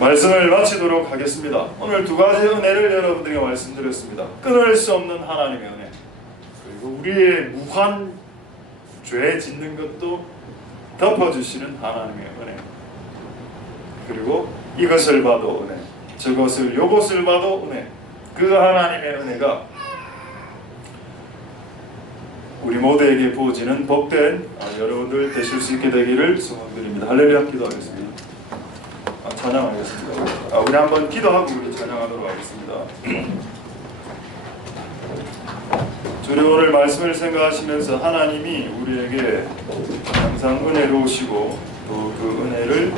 말씀을 마치도록 하겠습니다. 오늘 2가지 은혜를 여러분들에게 말씀드렸습니다. 끊을 수 없는 하나님의 은혜, 그리고 우리의 무한 죄 짓는 것도 덮어주시는 하나님의 은혜, 그리고 이것을 봐도 은혜, 요것을 봐도 은혜. 그 하나님의 은혜가 우리 모두에게 부어지는 복된 여러분들 되실 수 있게 되기를 소원드립니다. 할렐루야. 기도하겠습니다. 찬양하겠습니다. 우리 한번 기도하고 우리 찬양하도록 하겠습니다. 주님 오늘 말씀을 생각하시면서 하나님이 우리에게 항상 은혜로우시고 또 그 은혜를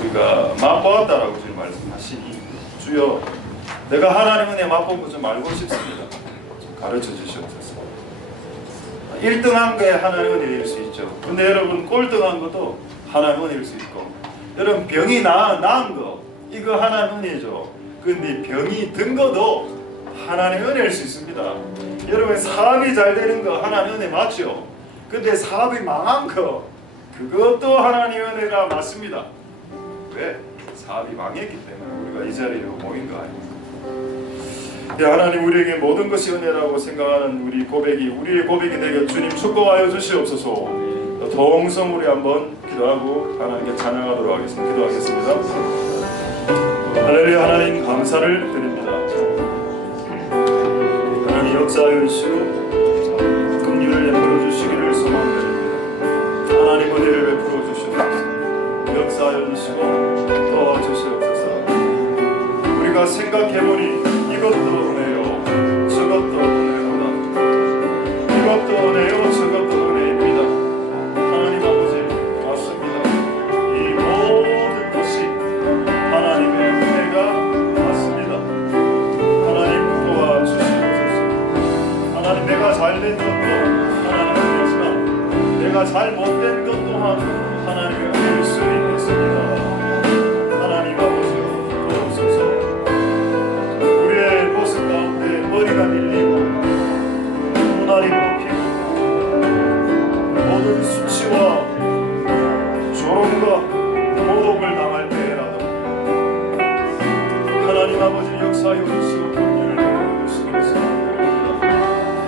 우리가 맛보았다라고 주님 말씀하시니 주여 내가 하나님 은혜 맛본 거 좀 알고 싶습니다. 좀 가르쳐 주시옵소서. 1등한 게 하나님 은혜일 수 있죠. 근데 여러분 꼴등한 것도 하나님 은혜일 수 있고, 여러분 병이 나은 거 이거 하나님 은혜죠. 근데 병이 든 것도 하나님 은혜일 수 있습니다. 여러분 사업이 잘 되는 거 하나님 은혜 맞죠? 근데 사업이 망한 거 그것도 하나님 은혜가 맞습니다. 왜? 사업이 망했기 때문에 우리가 이 자리에 모인 거 아닙니까? 하나님 우리에게 모든 것이 은혜라고 생각하는 우리의 고백이 되게 주님 축복하여 주시옵소서. 동성 우리 한번 기도하고 하나님께 찬양하도록 하겠습니다. 기도하겠습니다. 할렐루야. 하나님 감사를 드립니다. 역사하여 주시고 긍휼을 베풀어 주시기를 소망드립니다. 하나님 은혜를 베풀어 주시옵소서. 역사하여 주시고 도와주시옵소서. 우리가 생각해보니 이것도 은혜요 저것도 은혜로다. 이것도 은혜요 저것도 은혜입니다. 하나님 아버지 맞습니다. 이 모든 것이 하나님의 은혜가 맞습니다. 하나님 도와주시옵소서. 하나님 내가 잘된 것도 하나님의 은혜지만 내가 잘 못된 것 또한 하나님의 은혜일 수 있겠습니다. 하나님 아버지 도와주소서. 우리의 모습 가운데 머리가 밀리고 눈알이 뽑히고 모든 수치와 조롱과 모독을 당할 때라도 하나님 아버지 역사하여 주시고 긍휼을 베풀어 주시기를 소망드립니다.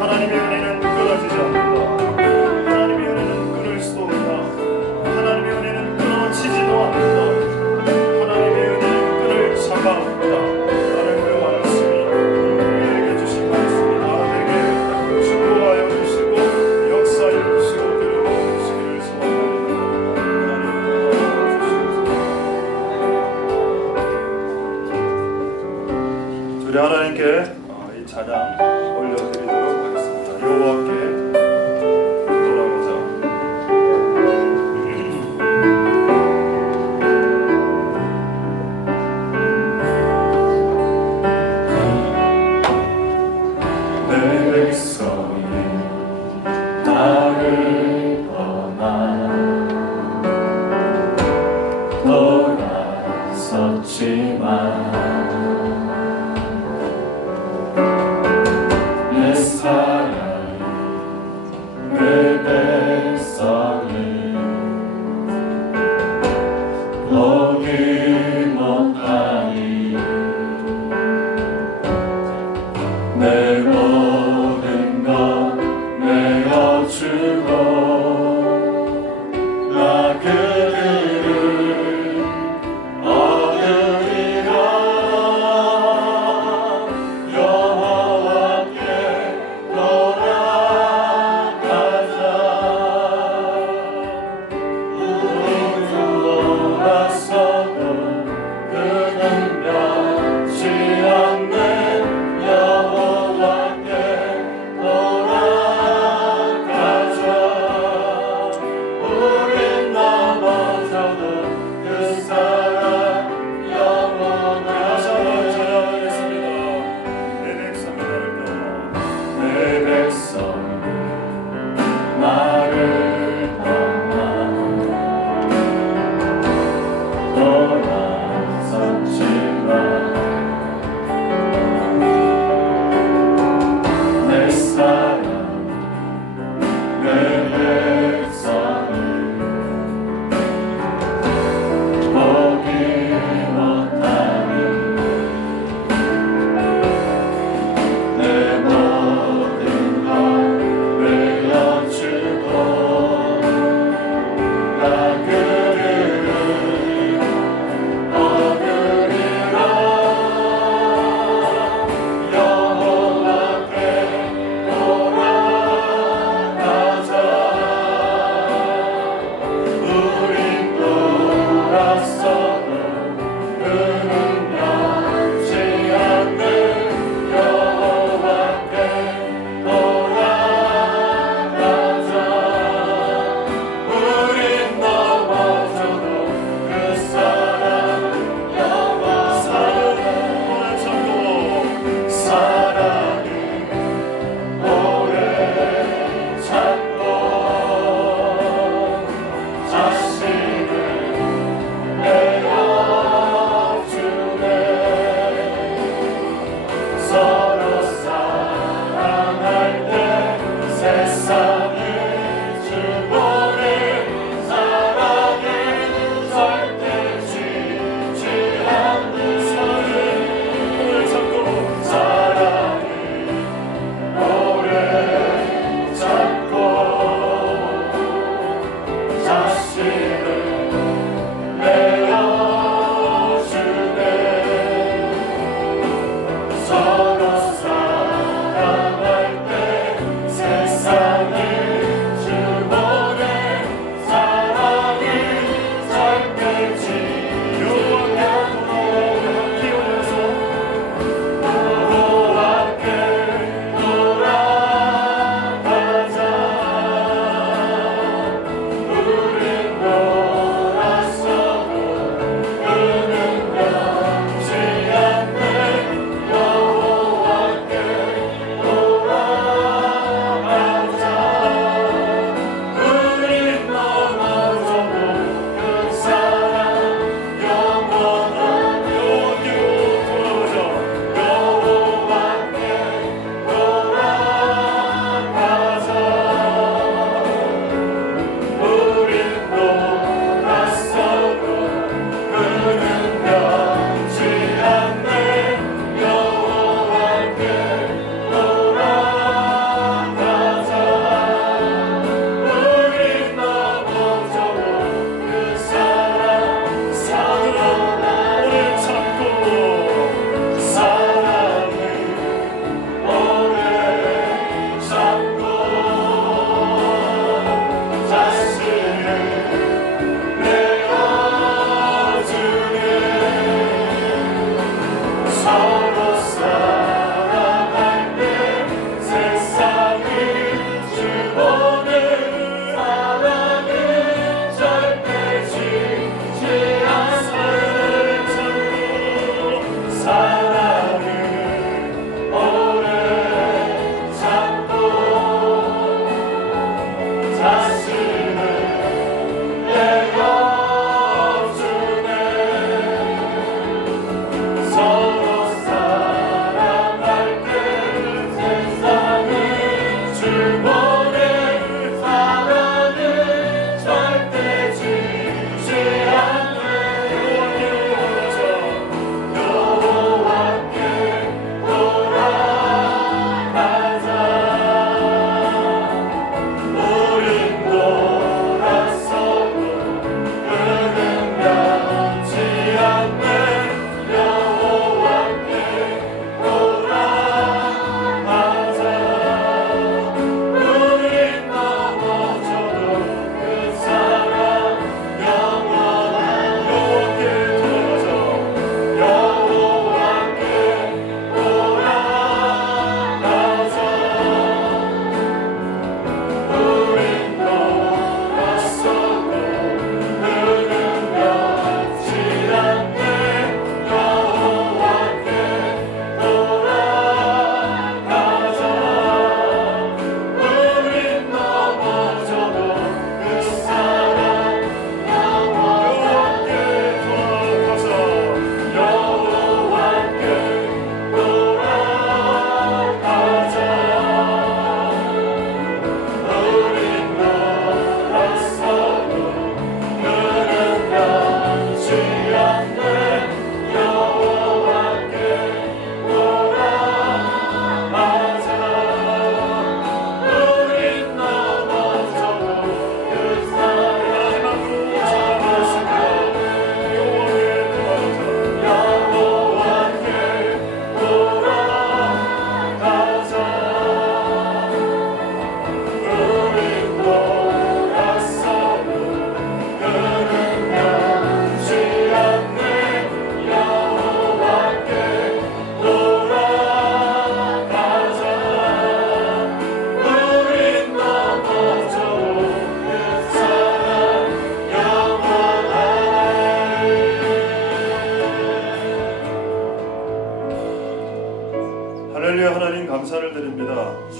하나님의 은혜는 끊어지지 않는다. 하나님의 은혜는 끊을 수도 없다. 하나님의 은혜는 끊어지지도 않는다. 하나님의 은혜는 끊을 자가 없다. 라는 그 말씀이 우리에게 주신 말씀이 다 되게 축복하여 주시고 역사하여 주시고 들어가 주시기를 소망합니다. 하나님 도와주시옵소서. 주리 하나님께 이 찬양 올려드리도록 하겠습니다. 여호와께 돌아가자. 내 백성이 나를 떠나 돌아섰지만 내 사랑이 내 백성이 보기 못하니 내 모든 것 내어주고 나 그들을 얻으리라. 여호와께 돌아가자. 우리 돌아서도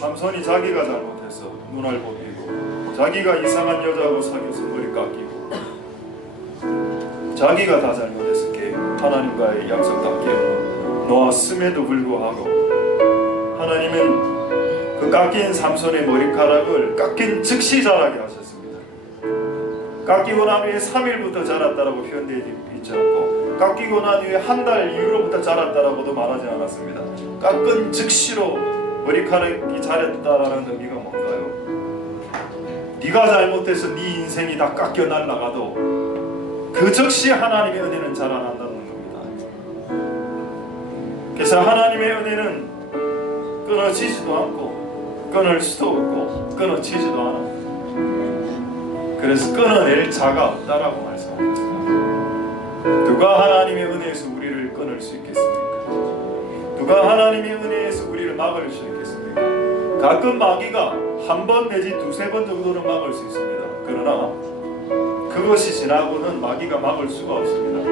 삼손이 자기가 잘못해서 눈을 뽑히고, 자기가 이상한 여자하고 사귀어서 머리 깎이고, 자기가 다 잘못했을게 하나님과의 약속 다 깨어놓았음에도 불구하고 하나님은 그 깎인 삼손의 머리카락을 깎인 즉시 자라게 하셨습니다. 깎이고 난 후에 3일부터 자랐다라고 표현되어 있지 않고, 깎이고 난 후에 한 달 이후로부터 자랐다라고도 말하지 않았습니다. 깎은 즉시로 머리카락이 자랐다라는 의미가 뭔가요? 네가 잘못해서 네 인생이 다 깎여 날아가도 그 즉시 하나님의 은혜는 자라난다는 겁니다. 그래서 하나님의 은혜는 끊어지지도 않고 끊을 수도 없고 끊어지지도 않아. 그래서 끊어낼 자가 없다라고 말씀합니다. 누가 하나님의 은혜에서 우리를 끊을 수 있겠습니까? 누가 하나님의 은혜에서 우리를 막을 수 있겠습니까? 가끔 마귀가 한 번 내지 두세 번 정도는 막을 수 있습니다. 그러나 그것이 지나고는 마귀가 막을 수가 없습니다.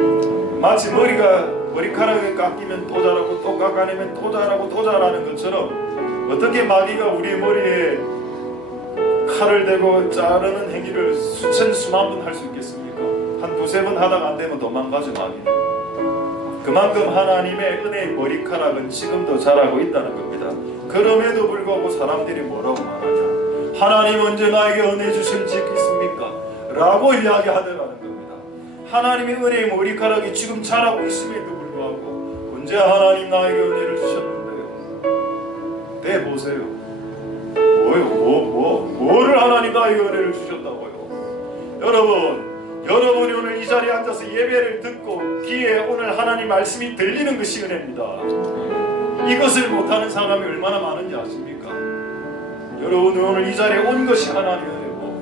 마치 머리카락이 깎이면 또 자라고, 또 깎아내면 또 자라고, 또 자라는 것처럼 어떻게 마귀가 우리 머리에 칼을 대고 자르는 행위를 수천 수만 번 할 수 있겠습니까? 한 두세 번 하다가 안 되면 도망가죠, 마귀는. 그만큼 하나님의 은혜의 머리카락은 지금도 자라고 있다는 겁니다. 그럼에도 불구하고 사람들이 뭐라고 말하냐? 하나님 언제 나에게 은혜 주실지 있습니까? 라고 이야기하더라는 겁니다. 하나님의 은혜의 머리카락이 지금 자라고 있음에도 불구하고 언제 하나님 나에게 은혜를 주셨는데요? 네, 보세요. 뭐를 하나님 나에게 은혜를 주셨다고요? 여러분이 오늘 이 자리에 앉아서 예배를 듣고 귀에 오늘 하나님 말씀이 들리는 것이 은혜입니다. 이것을 못하는 사람이 얼마나 많은지 아십니까? 여러분, 오늘 이 자리에 온 것이 하나님의 은혜고,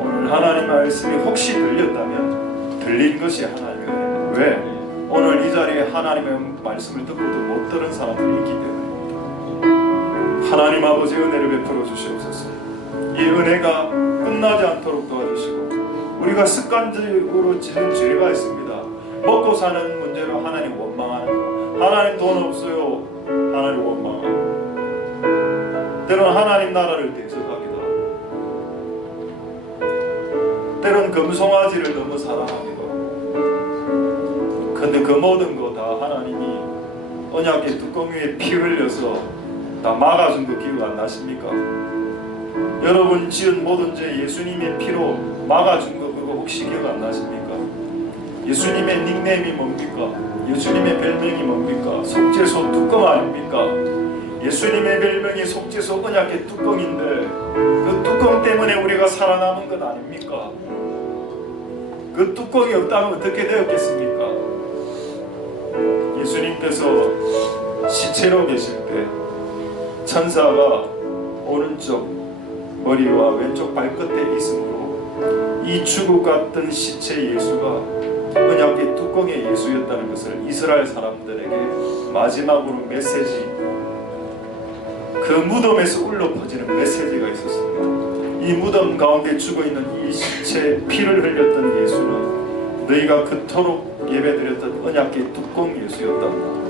오늘 하나님 말씀이 혹시 들렸다면 들린 것이 하나님의 은혜입니다. 왜? 오늘 이 자리에 하나님의 말씀을 듣고도 못 들은 사람들이 있기 때문입니다. 하나님 아버지 은혜를 베풀어 주시옵소서. 이 은혜가 끝나지 않도록 도와주시고, 우리가 습관적으로 지는 죄가 있습니다. 먹고 사는 문제로 하나님 원망하는 거, 하나님 돈 없어요, 하나님 원망하고, 때로는 하나님 나라를 대적하기도 하고, 때로는 금송아지를 너무 사랑하기도 하고. 근데 그 모든 거 다 하나님이 언약의 뚜껑 위에 피 흘려서 다 막아준 거 기억 안 나십니까? 여러분 지은 모든 죄 예수님의 피로 막아준 거 그거 혹시 기억 안 나십니까? 예수님의 닉네임이 뭡니까? 예수님의 별명이 뭡니까? 속죄소 뚜껑 아닙니까? 예수님의 별명이 속죄소 언약의 뚜껑인데 그 뚜껑 때문에 우리가 살아남은 것 아닙니까? 그 뚜껑이 없다면 어떻게 되었겠습니까? 예수님께서 시체로 계실 때 천사가 오른쪽 머리와 왼쪽 발끝에 있으므로 이 죽을 것 같은 시체 예수가 언약의 뚜껑의 예수였다는 것을 이스라엘 사람들에게 마지막으로 메시지, 그 무덤에서 울려 퍼지는 메시지가 있었습니다. 이 무덤 가운데 죽어있는 이 시체에 피를 흘렸던 예수는 너희가 그토록 예배드렸던 언약의 뚜껑 예수였단다.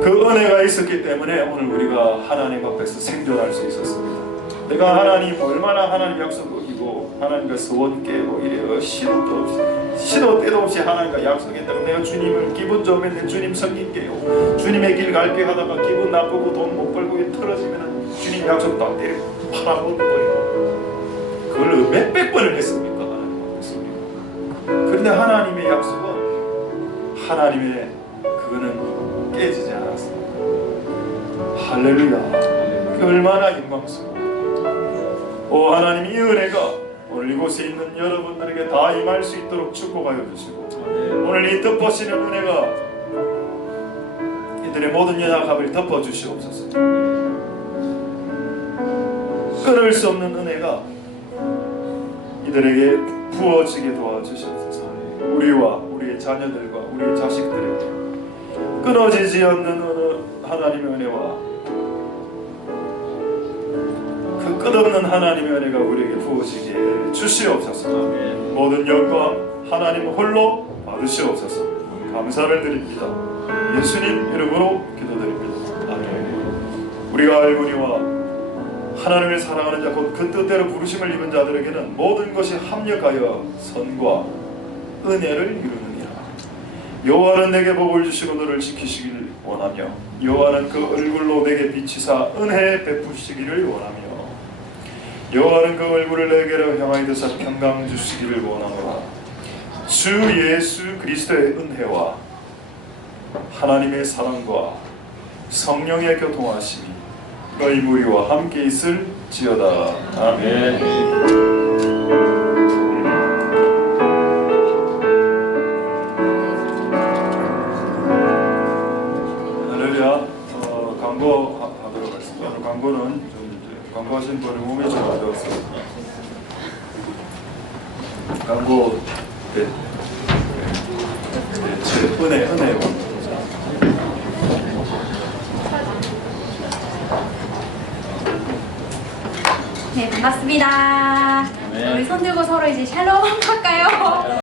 그 은혜가 있었기 때문에 오늘 우리가 하나님 앞에서 생존할 수 있었습니다. 내가 하나님 얼마나 하나님 약속이고 하나님과 소원 깨고 이래요. 시도 때도 없이 하나님과 약속했다고 내가 주님을 기분 좋으면 내 주님 섬길게요. 주님의 길 갈게 하다가 기분 나쁘고 돈 못 벌고 틀어지면 주님 약속 다 때려 팔아버리고 그걸 몇백 번을 했습니까? 하나님 앞에서. 그런데 하나님의 약속은 하나님의 그거는 깨지지 않았습니다. 할렐루야. 그 얼마나 영광스러워. 오 하나님, 이 은혜가 오늘 이곳에 있는 여러분들에게 다 임할 수 있도록 축복하여 주시고, 오늘 이 덮어지는 은혜가 이들의 모든 연약함을 덮어주시옵소서. 끊을 수 없는 은혜가 이들에게 부어지게 도와주시옵소서. 우리와 우리의 자녀들과 우리의 자식들에게 끊어지지 않는 하나님의 은혜와 그 끝없는 하나님의 은혜가 우리에게 부어지게 주시옵소서. 모든 영광 하나님 홀로 받으시옵소서. 감사를 드립니다. 예수님 이름으로 기도드립니다. 아멘. 우리가 알거니와 하나님을 사랑하는 자 곧 그 뜻대로 부르심을 입은 자들에게는 모든 것이 합력하여 선과 은혜를 이루느니라. 여호와는 내게 복을 주시고 너를 지키시길 원하며 여호와는 그 얼굴로 내게 비치사 은혜 베푸시기를 원하며 여호와는 그 얼굴을 내게로 향하여 드사 평강 주시기를 원하노라. 주 예수 그리스도의 은혜와 하나님의 사랑과 성령의 교통하심이 너희 무리와 함께 있을지어다. 아멘. 할렐루야. 광고하도록 하겠습니다. 오늘 광고는 좀 이제 광고하신 분이 몸이 좀 안 좋아서 광고 은혜 네, 반갑습니다. 우리 손 들고 서로 이제 샬롬 할까요?